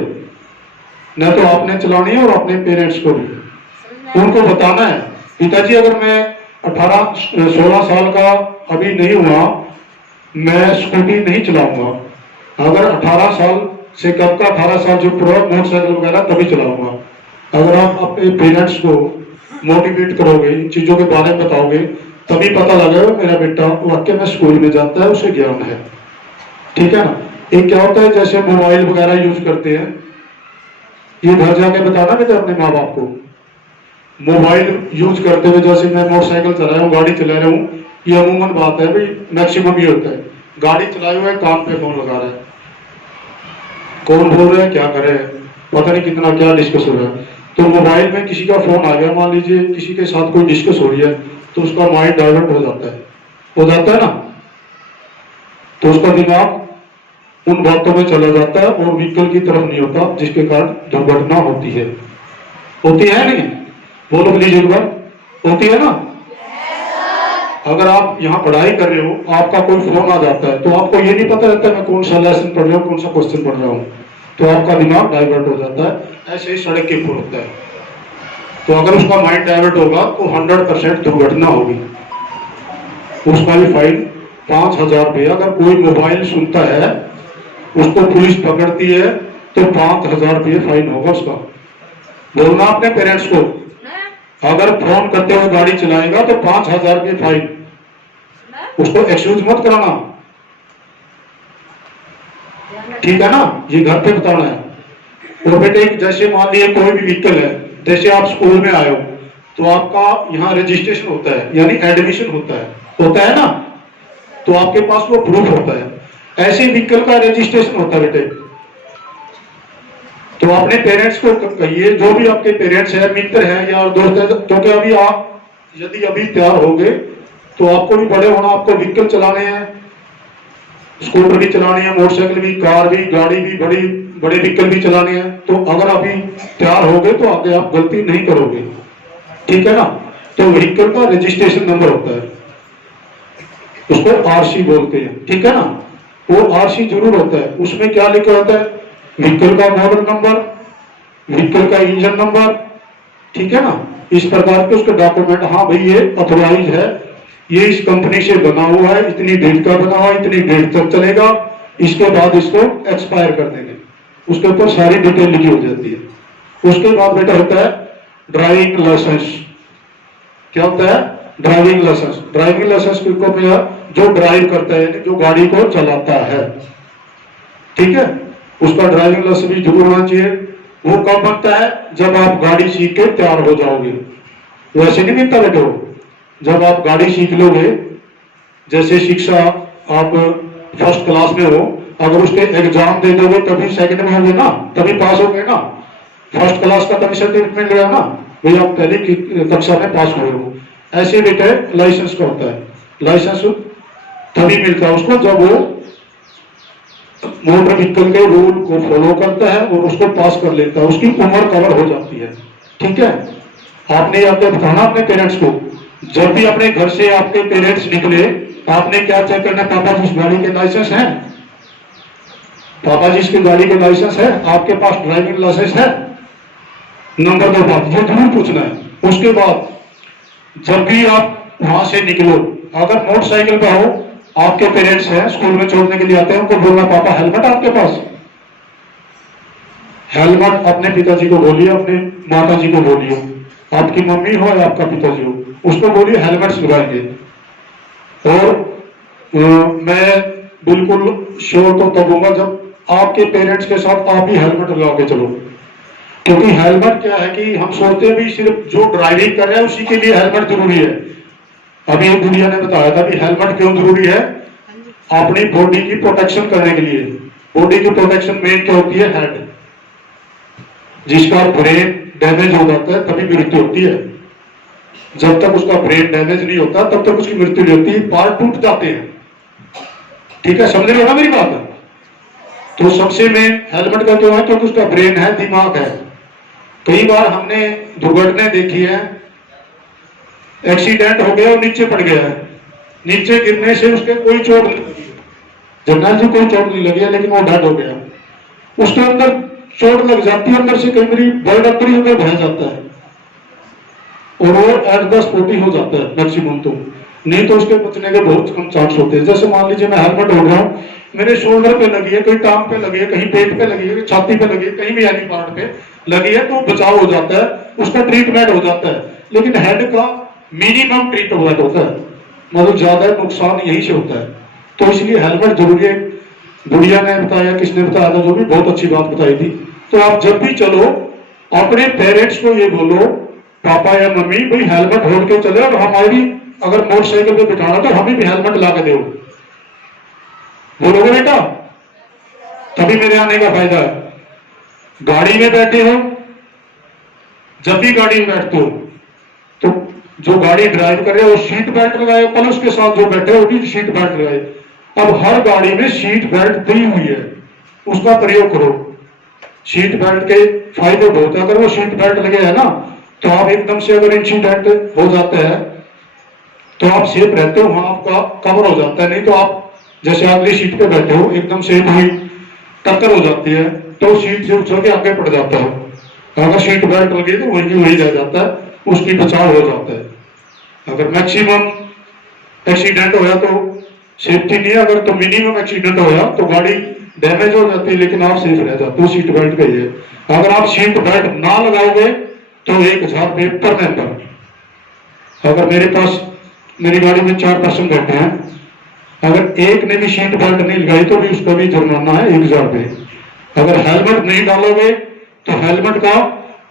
न तो आपने चलानी है और अपने पेरेंट्स को भी उनको बताना है पिताजी अगर मैं 16 साल का अभी नहीं हुआ, मैं स्कूटी नहीं चलाऊंगा, अगर 18 साल से कब का, 18 साल जो पूरा, मोटरसाइकिल वगैरह तभी चलाऊंगा। अगर आप अपने पेरेंट्स को मोटिवेट करोगे, इन चीजों के बारे में बताओगे, तभी पता लगेगा मेरा बेटा वाकई में स्कूल में जाता है, उसे ज्ञान है, ठीक है ना। एक क्या होता है, जैसे मोबाइल वगैरह यूज करते हैं, ये घर जाके बताना बेटा अपने माँ बाप को, मोबाइल यूज करते हुए, जैसे मैं मोटरसाइकिल चला रहा हूँ, गाड़ी चला रहा हूँ, ये अमूमन बात है भाई, मैक्सिमम ये होता है, गाड़ी चलाए हुए कान पे फोन लगा रहा है, कौन बोल रहा है, क्या कर रहे हैं, पता नहीं कितना क्या डिस्कस हो रहा है। तो मोबाइल में किसी का फोन आ गया, मान लीजिए किसी के साथ कोई डिस्कस हो रही है, तो उसका माइंड डाइवर्ट हो जाता है ना, तो उसका दिमाग उन बातों में चला जाता है और व्हीकल की तरफ नहीं होता, जिसके कारण दुर्घटना होती है नहीं? बोलो प्लीज एक बार, होती है ना। अगर आप यहाँ पढ़ाई कर रहे हो, आपका कोई फोन आ जाता है, तो आपको ये नहीं पता रहता मैं कौन सा लेसन पढ़ रहा हूँ, कौन सा क्वेश्चन पढ़ रहा हूँ, तो आपका दिमाग डाइवर्ट हो जाता है। ऐसे ही सड़क के ऊपर होता है, तो अगर उसका माइंड डाइवर्ट होगा तो 100% दुर्घटना होगी, उसका भी फाइन 5,000 रुपये। अगर कोई मोबाइल सुनता है, उसको पुलिस पकड़ती है, तो 5,000 रुपये फाइन होगा उसका। बोलना अपने पेरेंट्स को, अगर फोन करते हुए गाड़ी चलाएगा तो 5,000 रुपये फाइन, उसको एक्सक्यूज मत कराना, ठीक है ना, ये घर पे बताना है। और बेटे जैसे मान लीजिए कोई भी व्हीकल है, जैसे आप स्कूल में आए हो, तो आपका यहाँ रजिस्ट्रेशन होता है, यानी एडमिशन होता है ना, तो आपके पास वो प्रूफ होता है। ऐसे व्हीकल का रजिस्ट्रेशन होता है बेटे, तो अपने पेरेंट्स को कहिए, जो भी आपके पेरेंट्स हैं, मित्र हैं या दोस्त हैं, तो क्या अभी आप यदि अभी तैयार हो गए तो आपको भी बड़े होना, आपको व्हीकल चलाने हैं, स्कूटर भी चलानी है, मोटरसाइकिल भी, कार भी, गाड़ी भी, बड़े व्हीकल भी चलाने हैं। तो अगर अभी तैयार हो गए तो आगे आप गलती नहीं करोगे, ठीक है ना। तो व्हीकल का रजिस्ट्रेशन नंबर होता है, उसको आरसी बोलते हैं, ठीक है ना। वो आरसी जरूर होता है, उसमें क्या लिखा होता है, व्हीकल का मॉडल नंबर, व्हीकल का इंजन नंबर, ठीक है ना, इस प्रकार के उसके डॉक्यूमेंट, हाँ भाई ये अथोराइज है, ये इस कंपनी से बना हुआ है, इतनी डेट का बना हुआ है, इतनी डेट तक चलेगा, इसके बाद इसको एक्सपायर कर देंगे। उसके ऊपर सारी डिटेल लिखी हो जाती है। उसके बाद बेटा होता है ड्राइविंग लाइसेंस। क्या होता है? Driving licence. ड्राइविंग लाइसेंस किसको मिला? जो ड्राइव करता है, जो गाड़ी को चलाता है, ठीक है, उसका ड्राइविंग लाइसेंस भी जरूर होना चाहिए। वो कब बनता है? जब आप गाड़ी सीख के तैयार हो जाओगे। वैसे नहीं मिलता बेटो, जब आप गाड़ी सीख लोगे, जैसे शिक्षा आप फर्स्ट क्लास में हो, अगर उसके एग्जाम दे दोगे तभी सेकंड में होगे ना, तभी पास होगे ना। फर्स्ट क्लास का तभी सर्टिफिकेट मिल गया ना, भाई आप पहली कक्षा में पास हुए हो। ऐसे बेटे लाइसेंस का होता है, लाइसेंस तभी मिलता है उसको जब वो मोटर व्हीकल के रूल को फॉलो करता है और उसको पास कर लेता है, उसकी उम्र कवर हो जाती है। ठीक है, आपने आपको बताना अपने पेरेंट्स को, जब भी अपने घर से आपके पेरेंट्स निकले, आपने क्या चेक करना? पापा जी इस गाड़ी के लाइसेंस है? पापा जी इसकी गाड़ी के लाइसेंस है? आपके पास ड्राइविंग लाइसेंस है? नंबर 2 बात ये जरूर पूछना है। उसके बाद जब भी आप वहां से निकलो, अगर मोटरसाइकिल पे हो, आपके पेरेंट्स हैं स्कूल में छोड़ने के लिए आते हैं, उनको बोलना पापा हेलमेट आपके पास? हेलमेट अपने पिताजी को बोलिए, अपने माता जी को बोलिए, आपकी मम्मी हो या आपका पिताजी हो, उसको बोलिए हेलमेट लगाएंगे। और मैं बिल्कुल श्योर तो तब होगा जब आपके पेरेंट्स के साथ आप भी हेलमेट लगा के चलो। क्योंकि हेलमेट क्या है कि हम सोचते हैं भी सिर्फ जो ड्राइविंग कर रहे हैं उसी के लिए हेलमेट जरूरी है। अभी एक गुड़िया ने बताया था कि हेलमेट क्यों जरूरी है? अपनी बॉडी की प्रोटेक्शन करने के लिए। बॉडी की प्रोटेक्शन मेन क्या होती है? हेड। जिसका ब्रेन डैमेज हो जाता है तभी मृत्यु होती है। जब तक उसका ब्रेन डैमेज नहीं होता तब तक उसकी मृत्यु नहीं होती, पार्ट टूट जाते हैं। ठीक है, समझ रहे हो ना मेरी बात? तो सबसे मेन हेलमेट का क्यों है? क्योंकि उसका ब्रेन है, दिमाग है। कई बार हमने दुर्घटनाएं देखी है, एक्सीडेंट हो गया और नीचे पड़ गया है, नीचे गिरने से उसके कोई चोट नहीं लगी, जनरल जी कोई चोट नहीं लगी है, लेकिन वो डेड हो गया। उसके अंदर चोट लग जाती है, अंदर से कई बार ब्लड अंदर ही बह जाता है और वो एट द स्पॉट ही हो जाता है मैक्सिमम। तो नहीं तो उसके बचने के बहुत कम चांस होते हैं। जैसे मान लीजिए मैं हेलमेट हो गया हूँ, मेरे शोल्डर पे लगी है, कहीं टांग पे लगी है, कहीं पेट पे लगी है, छाती पे लगी है, कहीं भी एनी पार्ट पे लगी है, तो बचाव हो जाता है, उसका ट्रीटमेंट हो जाता है। लेकिन हेड का मिनिमम ट्रीटमेंट होता है, मतलब ज्यादा नुकसान यही से होता है। तो इसलिए हेलमेट जरूरी है। गुड़िया ने बताया, किसने बताया था, जो भी बहुत अच्छी बात बताई थी। तो आप जब भी चलो अपने पेरेंट्स को ये बोलो, पापा या मम्मी भाई हेलमेट होड़ के चले, और हमारी अगर मोटरसाइकिल पे बिठाना तो हमें भी हेलमेट ला के दो। बोलोगे बेटा? तभी मेरे आने का फायदा है। गाड़ी में बैठे हो, जब भी गाड़ी में बैठते हो तो जो गाड़ी ड्राइव कर रहे हो सीट बेल्ट लगाए, प्लस उसके साथ जो बैठे हो भी सीट बेल्ट लगाए। अब हर गाड़ी में सीट बेल्ट दी हुई है, उसका प्रयोग करो। सीट बेल्ट के फायदे बहुत है। अगर वो सीट बेल्ट लगे है ना, तो आप एकदम से अगर इंसिडेंट हो जाता है तो आप सेफ रहते हो, वहां आपका कवर हो जाता है। नहीं तो आप जैसे अगली सीट पे बैठे हो, एकदम से कोई टक्कर हो जाती है तो सीट से उछल के आगे पड़ जाता है। अगर सीट बेल्ट लगी तो वही रह जाता है, उसकी बचाव हो जाता है। अगर मैक्सिमम एक्सीडेंट होया तो सेफ्टी नहीं है, अगर तो मिनिमम एक्सीडेंट होया तो गाड़ी डैमेज हो जाती है, लेकिन आप सेफ रह जाते हो। सीट बेल्ट का ही है। अगर आप सीट बेल्ट ना लगाओगे तो 1000 रुपये पर मेंबर। अगर मेरे पास मेरी गाड़ी में 4 पर्सन बैठे हैं, अगर एक ने भी सीट बेल्ट नहीं लगाई तो भी उसका भी जुर्माना है 1000 रुपये। अगर हेलमेट नहीं डालोगे तो हेलमेट का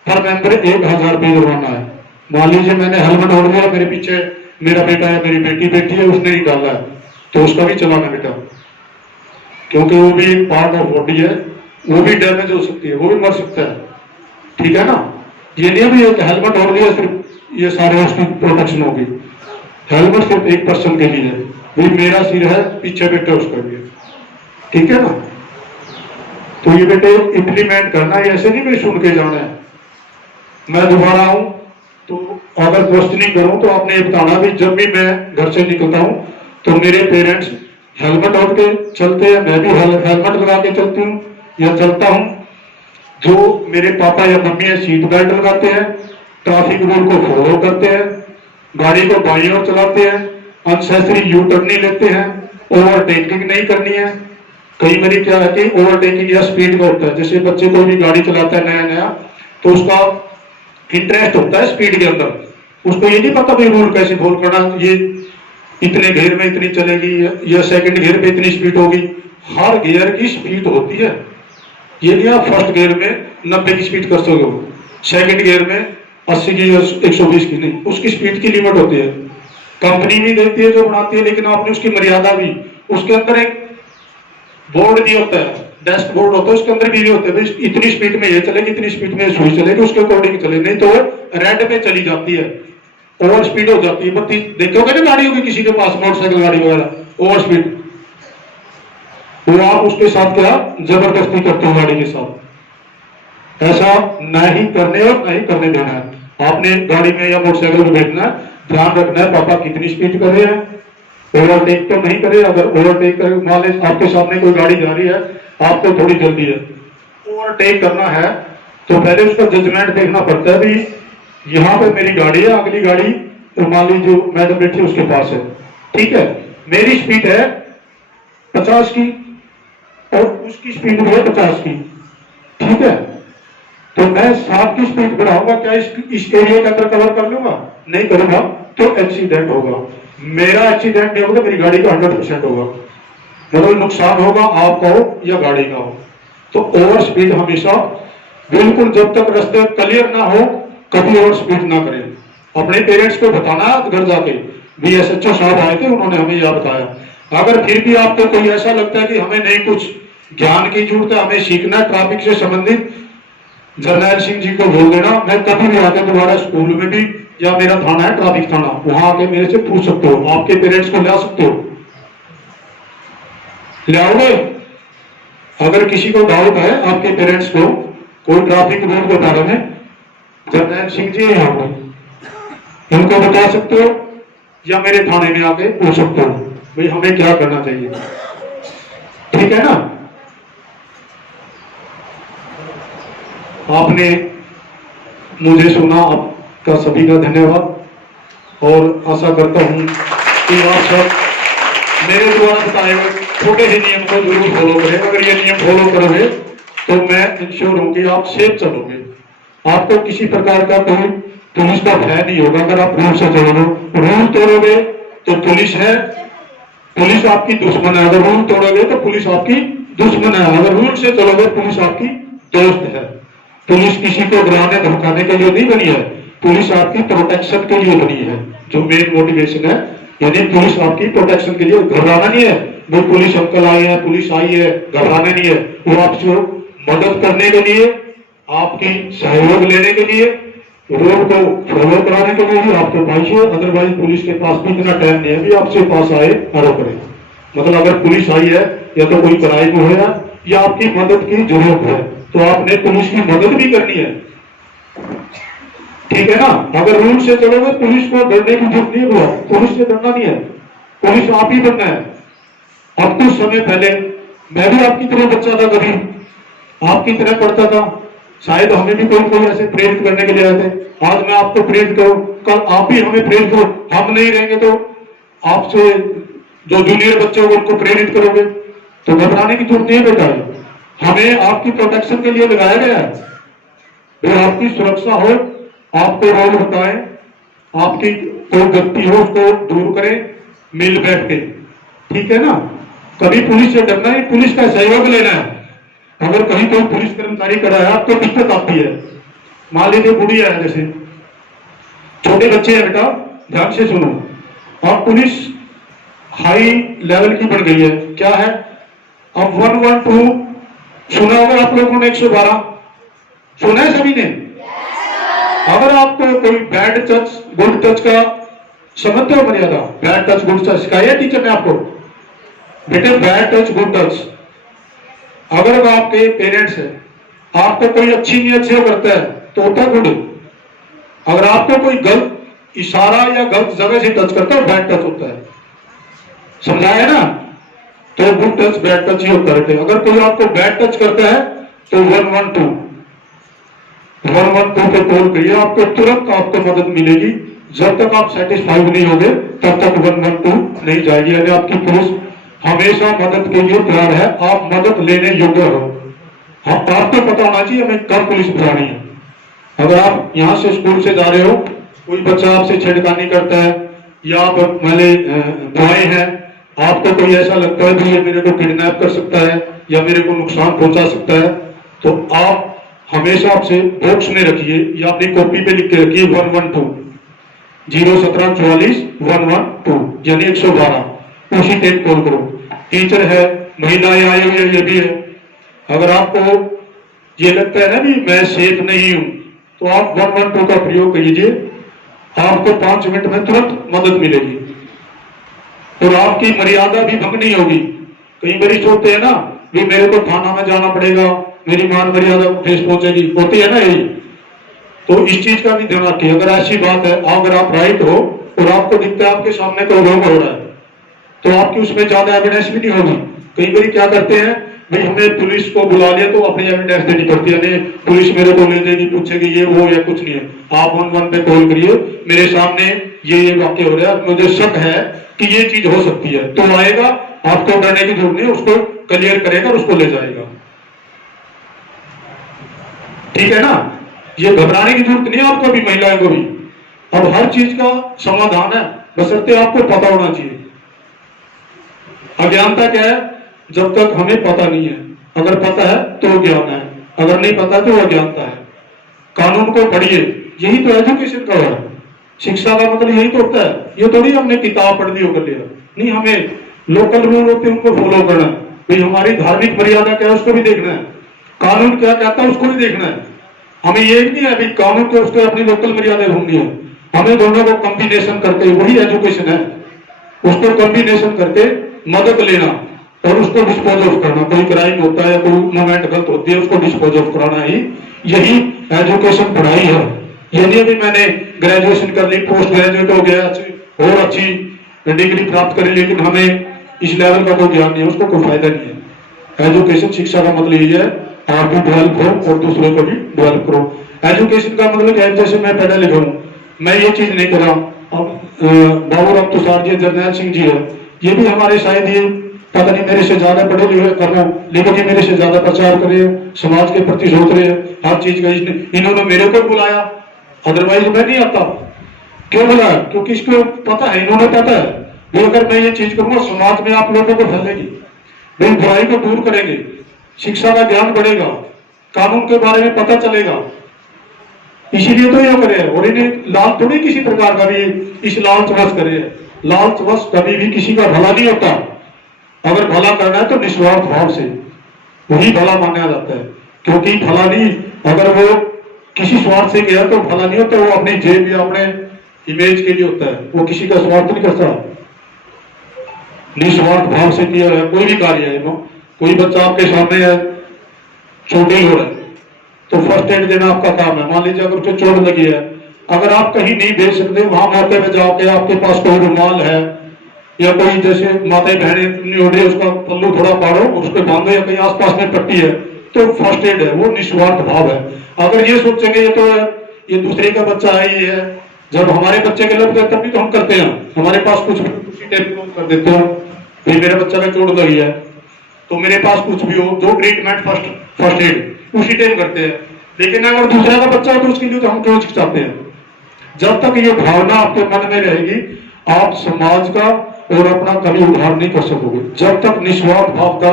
पर मेंबर 1000 रुपये जुर्माना है। मान लीजिए मैंने हेलमेट ओढ़ लिया, मेरे पीछे मेरा बेटा या मेरी बेटी बैठी है, उसने नहीं डाला है, तो उसका भी चलाना बेटा, क्योंकि वो भी एक पार्ट ऑफ बॉडी है, वो भी डैमेज हो सकती है, वो भी मर सकता है। ठीक है ना? ये नहीं भी हेलमेट ओढ़ लिया सिर्फ ये सारे उसकी प्रोटेक्शन होगी। हेलमेट सिर्फ एक पर्सन के लिए है, भाई मेरा सिर है, पीछे बेटा उसका भी है। ठीक है ना? तो ये बेटे इंप्लीमेंट करना है, ऐसे नहीं भाई सुन के जाना है। मैं दोबारा आऊं तो अगर क्वेश्चनिंग करूं तो आपने ये बताना भी जब भी मैं घर से निकलता हूं तो मेरे पेरेंट्स हेलमेट ओढ़ के चलते हैं, मैं भी हेलमेट लगा के चलती हूँ या चलता हूँ। जो मेरे पापा या मम्मी है सीट बेल्ट लगाते हैं, ट्रैफिक रूल को फॉलो करते हैं, गाड़ी को बाईं ओर चलाते हैं, अनसेसरी यू टर्न नहीं लेते हैं, ओवरटेकिंग नहीं करनी है। कई बार क्या है कि ओवरटेकिंग या स्पीड का होता है, जैसे बच्चे कोई भी गाड़ी चलाता है नया नया, तो उसका इंटरेस्ट होता है स्पीड के अंदर, उसको ये नहीं पता भाई रूल कैसे फॉलो करना, ये इतने घेर में इतनी चलेगी या सेकंड घेर पे इतनी स्पीड होगी। हर गियर की स्पीड होती है, ये नहीं आप फर्स्ट गियर में 90 की स्पीड कर सकोगे, सेकंड गियर में 80 की या 120 की नहीं, उसकी स्पीड की लिमिट होती है। कंपनी भी देती है जो बनाती है, लेकिन आपने उसकी मर्यादा भी, उसके अंदर एक बोर्ड भी होता है, डैश बोर्ड होता है, उसके अंदर भी होता है इतनी स्पीड में ये चलेगी, इतनी स्पीड में सुई चलेगी, उसके अकॉर्डिंग चले, नहीं तो रेड पे चली जाती है, ओवर स्पीड हो जाती है। बत्ती देखोगे ना गाड़ी होगी किसी के पास, मोटरसाइकिल गाड़ी वगैरह ओवर स्पीड, वो आप उसके साथ क्या जबरदस्ती करते हो गाड़ी के साथ। ऐसा नहीं करने और नहीं करने देना है। आपने गाड़ी में या मोटरसाइकिल में बैठना है, ध्यान रखना है पापा कितनी स्पीड कर रहे हैं, ओवरटेक तो नहीं करे। अगर ओवरटेक कर, मान लीजिए आपके सामने कोई गाड़ी जा रही है, आपको थोड़ी जल्दी है, ओवरटेक करना है तो पहले उसका जजमेंट देखना पड़ता है भी यहाँ पे मेरी गाड़ी है, अगली गाड़ी तो मान लीजिए जो मैडम बैठी उसके पास है, ठीक है, मेरी स्पीड है 50 की और उसकी स्पीड भी है 50 की, ठीक है, तो मैं 7 की स्पीड बढ़ाऊंगा, क्या इस एरिया के अंदर कवर कर लूंगा? नहीं करूंगा तो एक्सीडेंट होगा। मेरा एक्सीडेंट नहीं होगा, मेरी गाड़ी का 100% होगा, मतलब नुकसान होगा आपका हो या गाड़ी का हो। तो ओवर स्पीड हमेशा बिल्कुल, जब तक रास्ते क्लियर ना हो कभी ओवर स्पीड ना करें। अपने पेरेंट्स को बताना घर जाके, BSHO साहब आए थे, उन्होंने हमें यह बताया। अगर फिर भी आपको कोई ऐसा लगता है कि हमें नहीं कुछ ज्ञान की जरूरत है, हमें सीखना है ट्रैफिक से संबंधित, जर्नैल सिंह जी को बोल देना, मैं कभी भी आके तुम्हारा स्कूल में भी, या मेरा थाना है ट्रैफिक थाना, वहां आके मेरे से पूछ सकते हो, आपके पेरेंट्स को ला सकते हो, ले आओगे? अगर किसी को डाउट है आपके पेरेंट्स को कोई ट्रैफिक रूल के बारे में, जर्नैल सिंह जी यहाँ पे इनको बता सकते हो, या मेरे थाने में आके पूछ सकते हो भाई हमें क्या करना चाहिए, ठीक है ना। आपने मुझे सुना, आपका सभी का धन्यवाद, और आशा करता हूं कि आप सब मेरे द्वारा बताए हुए छोटे से नियम को जरूर फॉलो करें। अगर ये नियम फॉलो करोगे तो मैं इंश्योर हूं कि आप सेफ चलोगे, आपको किसी प्रकार का कोई पुलिस का भय नहीं होगा। अगर आप रूल से चलोगे, रूल तोड़ोगे तो पुलिस है, पुलिस आपकी दुश्मन है। अगर रूल तोड़ोगे तो पुलिस आपकी दुश्मन है, अगर रूल से चलोगे पुलिस आपकी दोस्त है। पुलिस किसी को डराने धमकाने के लिए नहीं बनी है, पुलिस आपकी प्रोटेक्शन के लिए बनी है। जो मेन मोटिवेशन है, यानी पुलिस आपकी प्रोटेक्शन के लिए, घबराना नहीं है। वो पुलिस अंकल आए हैं, पुलिस आई है, घबराना नहीं है। वो आपको मदद करने के लिए, आपकी सहयोग लेने के लिए, रोड को फॉलो कराने के लिए ही आपके पास है। अदरवाइज पुलिस के पास भी इतना टाइम नहीं है कि आपसे पास आए आरो करे। मतलब अगर पुलिस आई है या तो कोई क्राइम हो है या आपकी मदद की जरूरत है, तो आपने पुलिस की मदद भी करनी है, ठीक है ना। अगर रूल से चलोगे पुलिस को डरने की जरूरत नहीं हुआ, पुलिस से डरना नहीं है, पुलिस आप ही बनना है। अब कुछ समय पहले मैं भी आपकी तरह बच्चा था, कभी आपकी तरह पढ़ता था, शायद हमें भी कोई ऐसे प्रेरित करने के लिए आए थे। आज मैं आपको प्रेरित करूं, कल आप भी हमें प्रेरित करो। हम नहीं रहेंगे तो आपसे जो जूनियर बच्चे होंगे उनको प्रेरित करोगे, तो घबराने की जरूरत नहीं है बेटा। हमें आपकी प्रोटेक्शन के लिए लगाया गया है, फिर आपकी सुरक्षा हो, आपको रोल बताएं, आपकी कोई गलती हो उसको दूर करें मिल बैठ के, ठीक है ना। कभी पुलिस से डरना है, पुलिस का सहयोग लेना है। अगर कहीं कोई पुलिस कर्मचारी खड़ा है, आपको दिक्कत आती है, मान लीजिए बुढ़िया है, जैसे छोटे बच्चे हैं, बेटा ध्यान से सुनो, और पुलिस हाई लेवल की बन गई है, क्या है अब 112 सुना होगा आप लोगों ने, 112 सुना है सभी ने। अगर आपको कोई बैड टच गुड टच का समझते हो मर्यादा, बैड टच गुड टच सिखाया टीचर ने आपको, बेटे बैड टच गुड टच। अगर आपके पेरेंट्स है, आपको कोई अच्छी नीयत से करता है तो होता है गुड। अगर आपको कोई गलत इशारा या गलत जगह से टच करता है बैड टच होता है, समझाया ना। तो गुड टच बैड टच ही होता रहता है। अगर कोई आपको बैड टच करता है तो 112, 112 पे कॉल करिए, आपको तुरंत आपको मदद मिलेगी। जब तक आप सेटिस्फाइड नहीं होंगे तब तक 112 नहीं जाएगी। यानी आपकी पुलिस हमेशा मदद के लिए तैयार है, आप मदद लेने योग्य हो। आपको पता होना चाहिए हमें कब पुलिस बुलानी है। अगर आप यहाँ से स्कूल से जा रहे हो, कोई बच्चा आपसे छेड़खानी करता है या आप पहले बुआए हैं, आपको कोई ऐसा लगता है कि ये मेरे को किडनैप कर सकता है या मेरे को नुकसान पहुंचा सकता है, तो आप हमेशा आपसे बॉक्स में रखिए या अपनी कॉपी पे लिख के रखिए 112 01744 112 यानी 112। उसी टाइम कॉल करो। टीचर है, महिलाएं आई हुई है, ये भी है। अगर आपको ये लगता है ना कि मैं सेफ नहीं हूं, तो आप 112 का प्रयोग कीजिए, आपको 5 मिनट में तुरंत मदद मिलेगी और आपकी मर्यादा भी भंग नहीं होगी। कई बार सोचते हैं ना भी मेरे को थाना में जाना पड़ेगा, मेरी मान मर्यादा ठेस पहुंचेगी, होती है ना यही। तो इस चीज का भी ध्यान रखिए। अगर ऐसी बात है, अगर आप राइट हो और आपको दिखता है आपके सामने कोई रोग हो रहा है, तो आपकी उसमें ज्यादा एविडेंस भी नहीं होगी। कई बार क्या करते हैं भाई, हमने पुलिस को बुला लिया तो अपनी एविडेंस देनी पड़ती है, नहीं पुलिस मेरे को ले जाएगी, पूछेगी ये वो या कुछ नहीं है। आप 112 पे कॉल करिए, मेरे सामने ये वाक्य हो रहा है, मुझे शक है कि ये चीज हो सकती है, तो आएगा, आपको डरने की जरूरत नहीं, उसको क्लियर करेगा और उसको ले जाएगा। ठीक है ना, ये घबराने की जरूरत नहीं है आपको भी, महिलाओं को भी। अब हर चीज का समाधान है, बशर्ते आपको पता होना चाहिए। अज्ञानता क्या है? जब तक हमें पता नहीं है। अगर पता है तो ज्ञान है, अगर नहीं पता तो अज्ञानता है। कानून को पढ़िए, यही तो एजुकेशन का है। शिक्षा का मतलब यही तो होता है। ये थोड़ी हमने किताब पढ़ ली हो कर लिया, नहीं, हमें लोकल रूल होते हैं उनको फॉलो करना है। भाई हमारी धार्मिक मर्यादा क्या है उसको भी देखना है, कानून क्या कहता है उसको भी देखना है। हमें ये नहीं है अभी कानून के उसके अपनी लोकल मर्यादा ढूंढनी है, हमें दोनों को कॉम्बिनेशन करके, वही एजुकेशन है, उसको कॉम्बिनेशन करके मदद लेना और उसको डिस्पोज ऑफ करना। कोई क्राइम होता है, कोई मूवमेंट गलत होती है, उसको डिस्पोज ऑफ कराना ही यही एजुकेशन पढ़ाई है। यानी अभी मैंने ग्रेजुएशन कर ली, पोस्ट ग्रेजुएट हो गया और अच्छी डिग्री प्राप्त करी, लेकिन हमें इस लेवल का कोई ज्ञान नहीं है, उसको कोई फायदा नहीं है। एजुकेशन शिक्षा का मतलब यही है, आप भी डेवलप हो और दूसरों को भी डेवलप करो। एजुकेशन का मतलब क्या है? जैसे मैं पढ़ा लिखा हूँ, मैं ये चीज नहीं करा। अब बाबू राम तुषार जी, जरनैल सिंह जी है, ये भी हमारे शायद ये पता नहीं मेरे से ज्यादा पढ़े लिखे करना, लेकिन ये मेरे से ज्यादा प्रचार करे, समाज के प्रति सोच रहे हैं, हर चीज का इन्होंने मेरे को बुलाया, अदरवाइज मैं नहीं आता। क्यों बुलाया? क्योंकि इसको पता है, इन्होंने पता है कि अगर मैं ये चीज करूंगा समाज में आप लोगों को फैलेगी, भाई बुराई को दूर करेंगे, शिक्षा का ज्ञान बढ़ेगा, कानून के बारे में पता चलेगा, इसीलिए तो ये करे। और इन्हें लाभ थोड़ी किसी प्रकार का भी इस लालचवश करे। लालचवश कभी भी किसी का भला नहीं होता। अगर भला करना है तो निस्वार्थ भाव से, वही भला माना जाता है। क्योंकि भला नहीं, अगर वो किसी स्वार्थ से किया तो भला नहीं होता, वो अपनी जेब या अपने इमेज के लिए होता है, वो किसी का स्वार्थ नहीं करता। निस्वार्थ भाव से किया है कोई भी कार्य है। कोई बच्चा आपके सामने है, चोटिल हो रहा है, तो फर्स्ट एड देना आपका काम है। मान लीजिए अगर उसको चोट लगी है, अगर आप कहीं नहीं भेज सकते, वहां मौके पे जाके आपके पास कोई रुमाल है या कोई जैसे माताएं बहनें नहीं हो रही, उसका पल्लू थोड़ा पाड़ो, उसको बांधो, या कहीं आसपास में पट्टी है, तो फर्स्ट एड है, वो निस्वार्थ भाव है। अगर ये सोचेंगे ये तो ये दूसरे का बच्चा है, ये है, जब हमारे बच्चे के लगते हैं तब भी तो हम करते हैं, हमारे पास कुछ कर देते हो, मेरे बच्चा का चोट लगी है तो मेरे पास कुछ भी हो, जो ट्रीटमेंट फर्स्ट एड उसी टाइम करते हैं। लेकिन अगर दूसरा का बच्चा हो तो उसके लिए तो हम क्यों चाहते हैं? जब तक ये भावना आपके मन में रहेगी, आप समाज का और अपना कभी उद्धार नहीं कर सकोगे। जब तक निस्वार्थ भाव का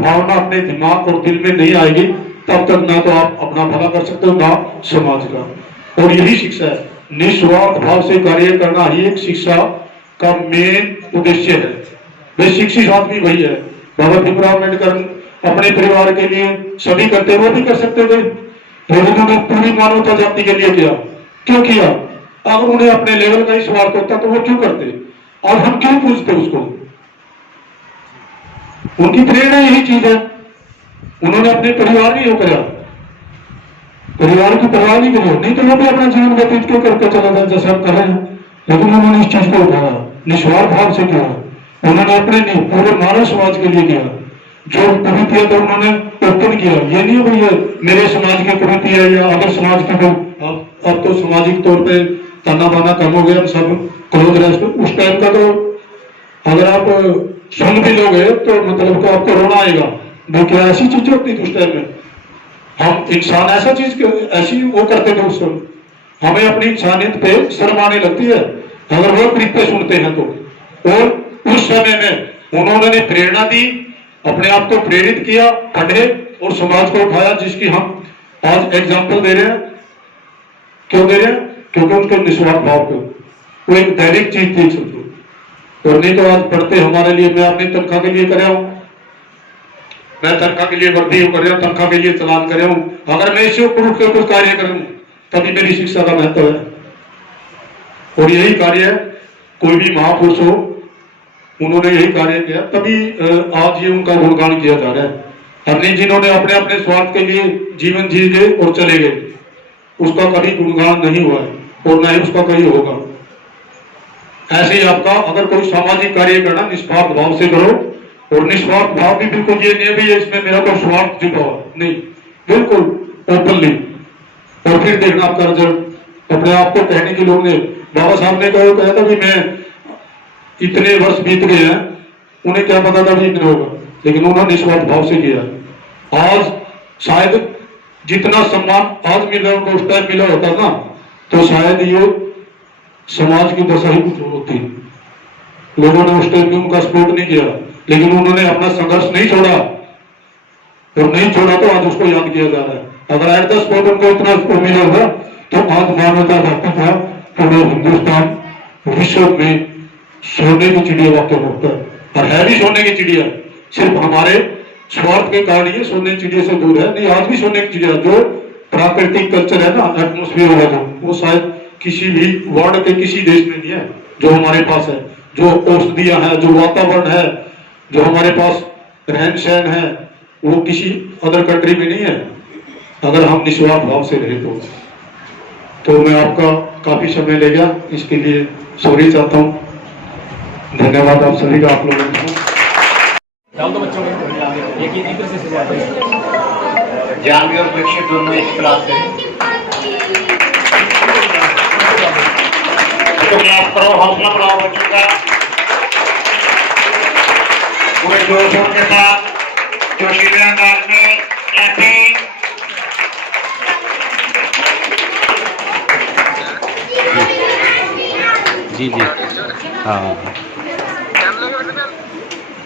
भावना अपने दिमाग और दिल में नहीं आएगी, तब तक ना तो आप अपना भला कर सकते हो, ना समाज का। और यही शिक्षा है, निस्वार्थ भाव से कार्य करना ही एक शिक्षा का मेन उद्देश्य है। वे शिक्षित आदमी वही है। बाबा भीमराव अम्बेडकर अपने परिवार के लिए सभी करते, वो भी कर सकते थे। उन्होंने पूरी मानवता जाति के लिए किया, क्यों किया? अगर उन्हें अपने लेवल का ही स्वार्थ होता तो वो क्यों करते, और हम क्यों पूछते उसको? उनकी प्रेरणा यही चीज है। उन्होंने अपने परिवार नहीं हो करा, परिवार की परवाह नहीं करी, नहीं तो वो भी अपना जीवन व्यतीत क्यों करके चला था जैसे हम कर रहे हैं। लेकिन उन्होंने इस चीज को उठाया, निस्वार्थ भाव से किया। उन्होंने अपने नहीं, पूरे मानव समाज के लिए किया। जो कभी किया तो उन्होंने ओपन किया। ये नहीं भाई ये मेरे समाज की कुरीति है या अदर समाज की कोई, अब तो सामाजिक तौर पे ताना बाना कम हो गया, सब क्लोज रेस्ट। उस टाइम का तो अगर आप सुन भी लोगे तो मतलब को आपको रोना आएगा। वो क्या ऐसी चीज होती थी उस टाइम में, हम इंसान ऐसा चीज ऐसी वो करते थे उस समय, हमें अपनी इंसानियत पे शर्म आने लगती है अगर वो तरीके सुनते हैं तो। और उस समय में उन्होंने प्रेरणा दी, अपने आप को प्रेरित किया, पढ़े और समाज को उठाया, जिसकी हम आज एग्जाम्पल दे रहे हैं। क्यों दे रहे हैं? क्योंकि उनके निस्वार्थ भाव को वो एक दैनिक चीज थी समझो। और नहीं तो आज पढ़ते हमारे लिए, मैं अपनी तनख्वाह के लिए कर रहा हूं, मैं तनख्वाह के लिए वर्दी कर रहा हूं, तनख्वाह के लिए चलान कर रहा हूं। अगर मैं इससे ऊपर उठ कर कुछ कार्य करूं तभी मेरी शिक्षा का महत्व है। और यही कार्य कोई भी महापुरुष हो, उन्होंने यही कार्य किया, तभी आज ये उनका गुणगान किया जा रहा है। अन्य जिन्होंने अपने अपने स्वार्थ के लिए जीवन जी गए और चले गए, उसका कभी गुणगान नहीं हुआ है और न ही उसका कभी होगा। ऐसे ही आपका अगर कोई सामाजिक कार्य करना निस्वार्थ भाव से करो, और निस्वार्थ भाव भी बिल्कुल ये नहीं भी इसमें मेरा कोई स्वार्थ जुटा हुआ नहीं, बिल्कुल ओपनली। और फिर देखना आपका रिजल्ट। अपने आप को कहने के लोग ने, बाबा साहब ने कहा था कि मैं इतने वर्ष बीत गए हैं, उन्हें क्या पता था भी इतने होगा, लेकिन उन्होंने निस्वार्थ भाव से किया। आज शायद जितना सम्मान आज मिला उनको उस टाइम मिला होता ना, तो शायद ये समाज की दशा ही कुछ होती। लोगों ने उस टाइम में उनका सपोर्ट नहीं किया, लेकिन उन्होंने अपना संघर्ष नहीं छोड़ा, और नहीं छोड़ा तो आज उसको याद किया जा रहा है। अगर एट द स्पॉट उनको इतना मिला होगा तो आज मानवता वाक्य था, पूरे हिंदुस्तान विश्व में सोने की चिड़िया वाक्य होता है, और है भी सोने की चिड़िया। सिर्फ हमारे स्वार्थ के कारण ये सोने की चिड़िया से दूर है, नहीं आज भी सोने की चिड़िया। जो प्राकृतिक कल्चर है ना, एटमोस्फियर वाला, वो शायद किसी भी वर्ल्ड के किसी देश में नहीं है जो हमारे पास है। जो औषधियां हैं, जो वातावरण है, जो हमारे पास रहन सहन है, वो किसी अदर कंट्री में नहीं है, अगर हम निस्वार्थ भाव से रहे तो मैं आपका काफी समय ले गया, इसके लिए सॉरी चाहता हूँ। धन्यवाद आप सभी का, आप लोगों को। जानवी और दीक्षित दोनों एक क्लास से, तो क्लास करो, हौसला बढ़ाओ बच्चों का पूरे जोशों के साथ, जोशीले अंदाज में क्लैपिंग। जी जी हाँ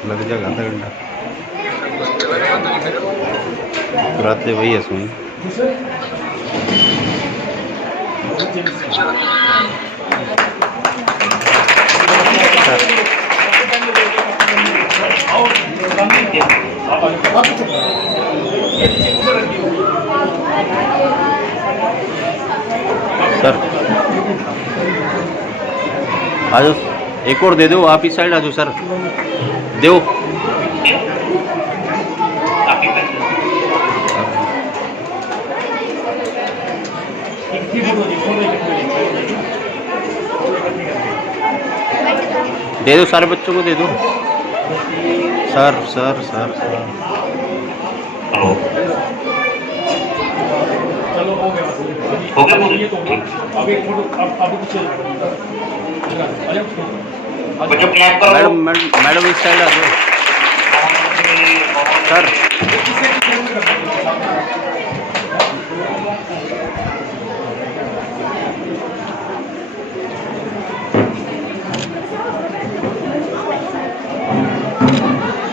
लग जाएगा आधा घंटा, रात वही है सुनी। सर आ जाओ, एक और दे दो, आप इस साइड आ जाओ सर, दो। दे दो सारे बच्चों को दे दो sir sir sir sir. Madam madam इस साइड आ जाओ सर।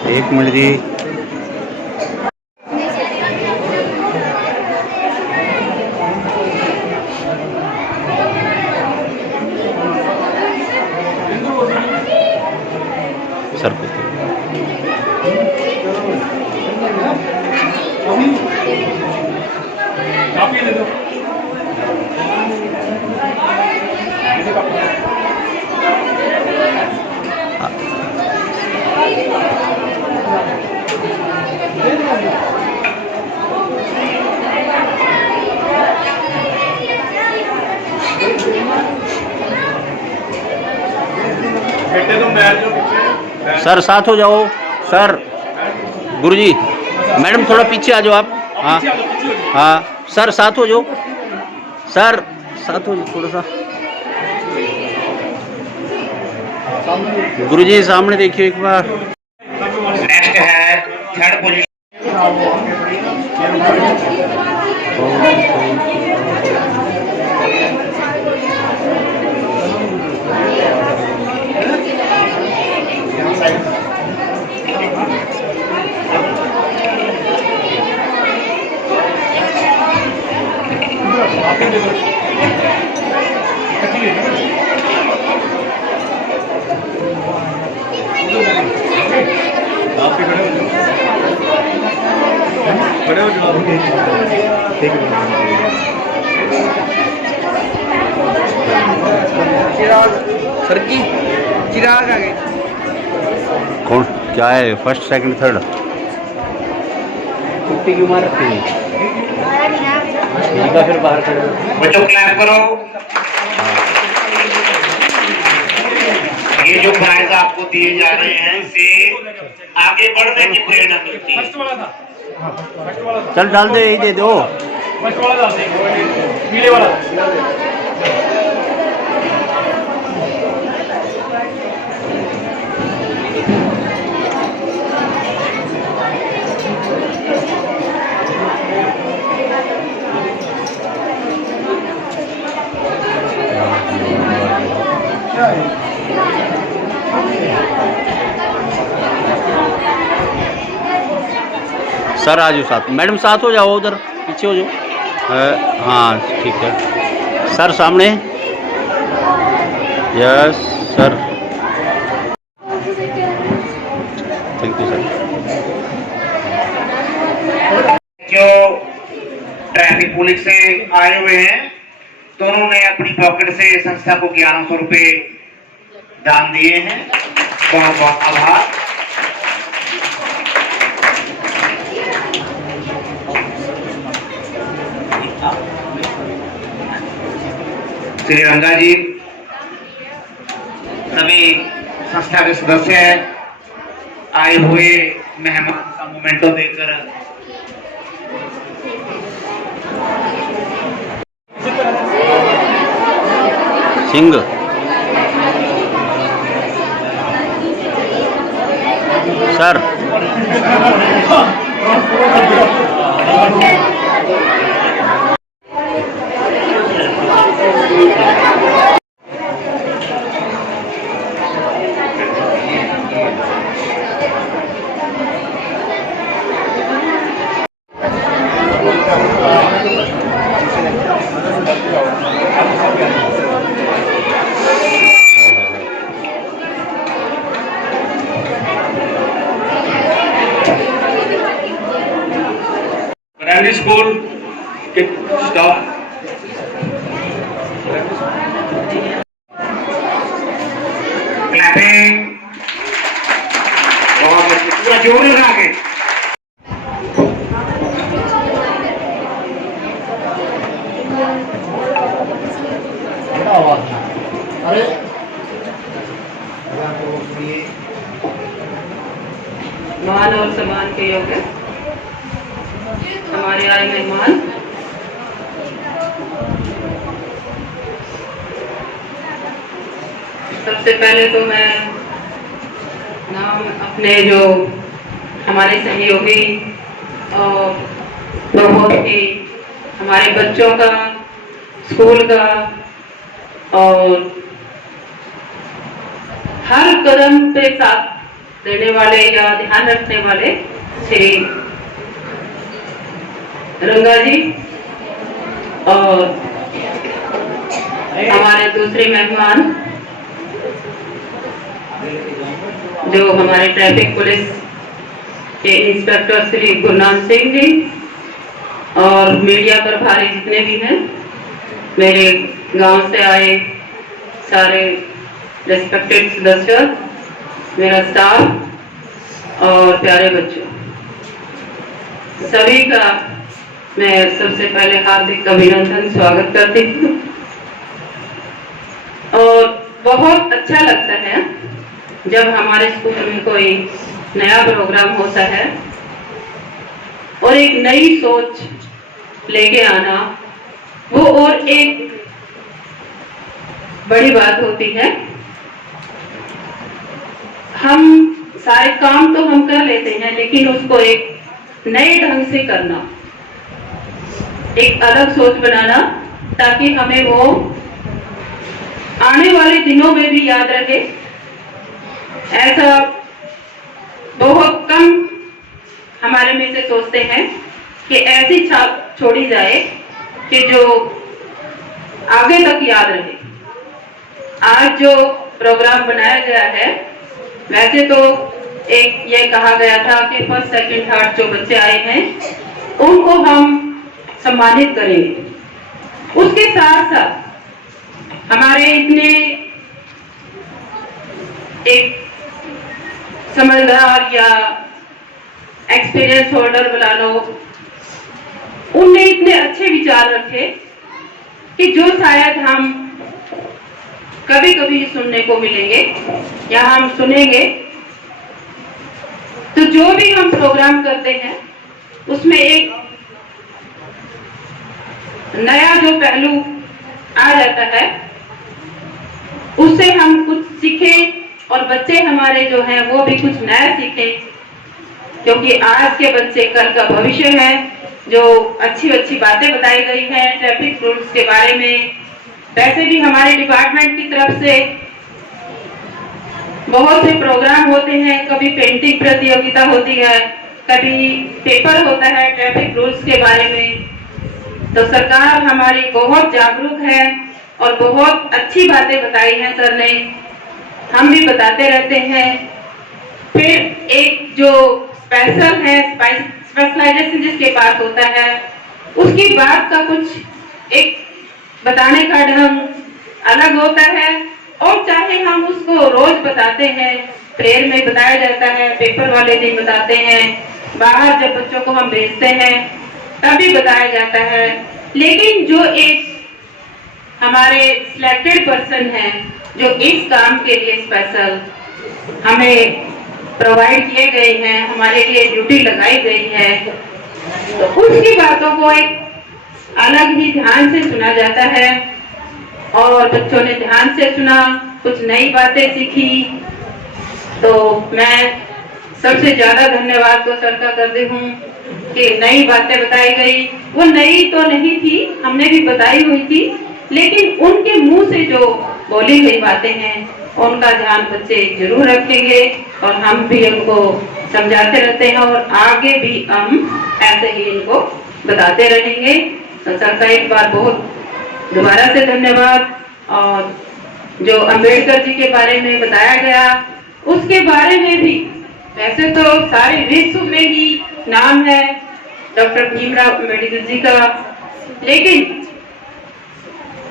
एक मिनट जी, सर को काफी दे दो। सर साथ हो जाओ सर, गुरुजी मैडम थोड़ा पीछे आ जाओ आप। हाँ हाँ सर साथ हो जाओ, सर साथ हो जाओ थोड़ा सा। गुरुजी सामने देखिए एक बार। नेक्स्ट है थर्ड पोजीशन। सर की चिराग आ गए। कौन क्या है फर्स्ट सेकंड थर्ड? कुत्ते की मार रखी है फिर बाहर कर दो। बच्चों क्लैप करो। ये जो प्राइज आपको दिए जा रहे हैं से आगे बढ़ने की प्रेरणा मिलती है। चल डाल दे, यही दे दो। फर्स्ट वाला डाल दे, पीले वाला। सर आ जाओ साथ, मैडम साथ हो जाओ, उधर पीछे हो जाओ। हाँ ठीक है सर सामने। Yes sir, thank you sir. जो ट्रैफिक पुलिस से आए हुए हैं तो उन्होंने अपनी पॉकेट से संस्था को 1100 रुपए दान दिए हैं। बहुत बहुत आभार। श्री रंगा जी, सभी संस्था के सदस्य आए हुए मेहमान का मोमेंटो देकर सिंह सर। प्राइमरी स्कूल के स्टाफ, क्लैपिंग, पूरा जोर लगा के। मान और सम्मान के योग्य हमारे आए मेहमान, सबसे पहले तो मैं नाम अपने जो हमारे सहयोगी और बहुत ही हमारे बच्चों का, स्कूल का और हर कदम पे साथ देने वाले या ध्यान रखने वाले श्री रंगा जी और हमारे दूसरे मेहमान जो हमारे ट्रैफिक पुलिस के इंस्पेक्टर श्री गुरनाम सिंह जी और मीडिया प्रभारी जितने भी हैं, मेरे गांव से आए सारे रेस्पेक्टेड सदस्य, मेरा स्टाफ और प्यारे बच्चों, सभी का मैं सबसे पहले हार्दिक अभिनंदन स्वागत करती हूँ। और बहुत अच्छा लगता है जब हमारे स्कूल में कोई नया प्रोग्राम होता है और एक नई सोच लेके आना, वो और एक बड़ी बात होती है। हम सारे काम तो हम कर लेते हैं, लेकिन उसको एक नए ढंग से करना, एक अलग सोच बनाना, ताकि हमें वो आने वाले दिनों में भी याद रहे। ऐसा बहुत कम हमारे में से सोचते हैं कि ऐसी छाप छोड़ी जाए कि जो आगे तक याद रहे। आज जो प्रोग्राम बनाया गया है, वैसे तो एक ये कहा गया था कि फर्स्ट सेकंड थर्ड जो बच्चे आए हैं उनको हम सम्मानित करेंगे। उसके साथ साथ हमारे इतने एक समझदार या एक्सपीरियंस होल्डर बुला लो, उनने इतने अच्छे विचार रखे कि जो शायद हम कभी कभी सुनने को मिलेंगे या हम सुनेंगे। तो जो भी हम प्रोग्राम करते हैं उसमें एक नया जो पहलू आ जाता है, उससे हम कुछ सीखें और बच्चे हमारे जो हैं वो भी कुछ नया सीखें, क्योंकि आज के बच्चे कल का भविष्य है। जो अच्छी अच्छी बातें बताई गई हैं ट्रैफिक रूल्स के बारे में, वैसे भी हमारे डिपार्टमेंट की तरफ से बहुत से प्रोग्राम होते हैं। कभी पेंटिंग प्रतियोगिता होती है, कभी पेपर होता है ट्रैफिक रूल्स के बारे में। तो सरकार हमारी बहुत जागरूक है और बहुत अच्छी बातें बताई हैं सर ने, हम भी बताते रहते हैं। फिर एक जो स्पेशल है, स्पेशलाइजेशन जिसके पास होता है, उसकी बात का कुछ एक बताने का ढंग अलग होता है। और चाहे हम उसको रोज बताते हैं, प्रेयर में बताया जाता है, पेपर वाले दिन बताते हैं, बाहर जब बच्चों को हम भेजते हैं तभी बताया जाता है, लेकिन जो एक हमारे सिलेक्टेड पर्सन है जो इस काम के लिए स्पेशल हमें प्रोवाइड किए गए हैं, हमारे लिए ड्यूटी लगाई गई है, तो उसकी बातों को एक अलग ही ध्यान से सुना जाता है। और बच्चों ने ध्यान से सुना, कुछ नई बातें सीखी। तो मैं सबसे ज्यादा धन्यवाद तो सर का करती हूँ कि नई बातें बताई गई। वो नई तो नहीं थी, हमने भी बताई हुई थी, लेकिन उनके मुंह से जो बोली गई बातें हैं उनका ध्यान बच्चे जरूर रखेंगे और हम भी उनको समझाते रहते हैं और आगे भी हम ऐसे ही इनको बताते रहेंगे। तो सर का एक बार बहुत दोबारा से धन्यवाद। और जो अंबेडकर जी के बारे में बताया गया, उसके बारे में भी वैसे तो सारे विश्व में ही नाम है डॉक्टर भीमराव अंबेडकर जी का, लेकिन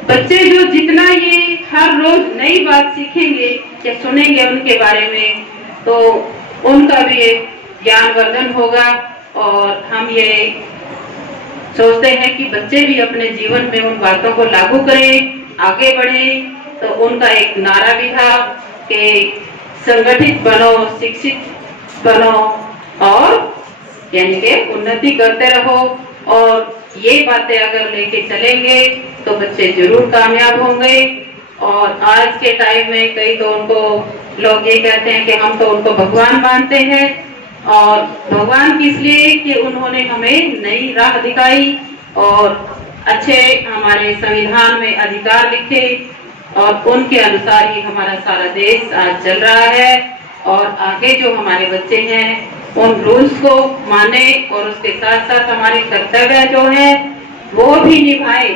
बच्चे जो जितना ये हर रोज नई बात सीखेंगे या सुनेंगे उनके बारे में, तो उनका भी एक ज्ञानवर्धन होगा। और हम ये सोचते हैं कि बच्चे भी अपने जीवन में उन बातों को लागू करें, आगे बढ़ें। तो उनका एक नारा भी था कि संगठित बनो, शिक्षित बनो और यानी कि उन्नति करते रहो। और ये बातें अगर लेके चलेंगे तो बच्चे जरूर कामयाब होंगे। और आज के टाइम में कई तो उनको लोग ये कहते हैं कि हम तो उनको भगवान मानते हैं, और भगवान किस लिए कि उन्होंने हमें नई राह दिखाई और अच्छे हमारे संविधान में अधिकार लिखे और उनके अनुसार ही हमारा सारा देश आज चल रहा है। और आगे जो हमारे बच्चे हैं उन रूल्स को माने और उसके साथ साथ हमारे कर्तव्य जो है वो भी निभाए।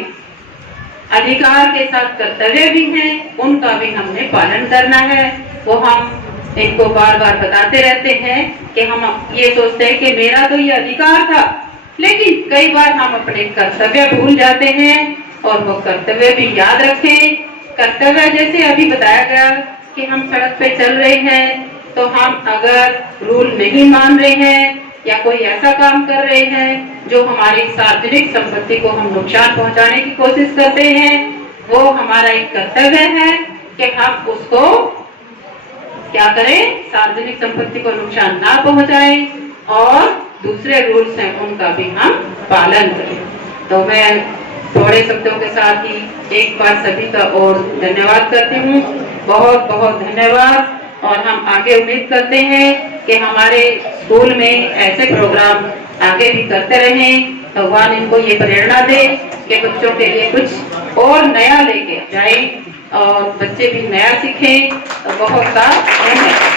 अधिकार के साथ कर्तव्य भी हैं, उनका भी हमने पालन करना है। वो हम इनको बार बार बताते रहते हैं कि हम ये सोचते हैं कि मेरा तो ये अधिकार था, लेकिन कई बार हम अपने कर्तव्य भूल जाते हैं और वो कर्तव्य भी याद रखें। कर्तव्य जैसे अभी बताया गया कि हम सड़क पे चल रहे हैं, तो हम अगर रूल नहीं मान रहे हैं या कोई ऐसा काम कर रहे हैं जो हमारी सार्वजनिक संपत्ति को हम नुकसान पहुंचाने की कोशिश करते हैं, वो हमारा एक कर्तव्य है कि हम उसको क्या करें, सार्वजनिक संपत्ति को नुकसान ना पहुंचाएं और दूसरे रूल्स हैं उनका भी हम पालन करें। तो मैं थोड़े शब्दों के साथ ही एक बार सभी का और धन्यवाद करती हूँ। बहुत बहुत धन्यवाद। और हम आगे उम्मीद करते हैं कि हमारे स्कूल में ऐसे प्रोग्राम आगे भी करते रहें। भगवान इनको ये प्रेरणा दे कि बच्चों के लिए कुछ और नया लेके जाए और बच्चे भी नया सीखें। तो बहुत सा धन्यवाद।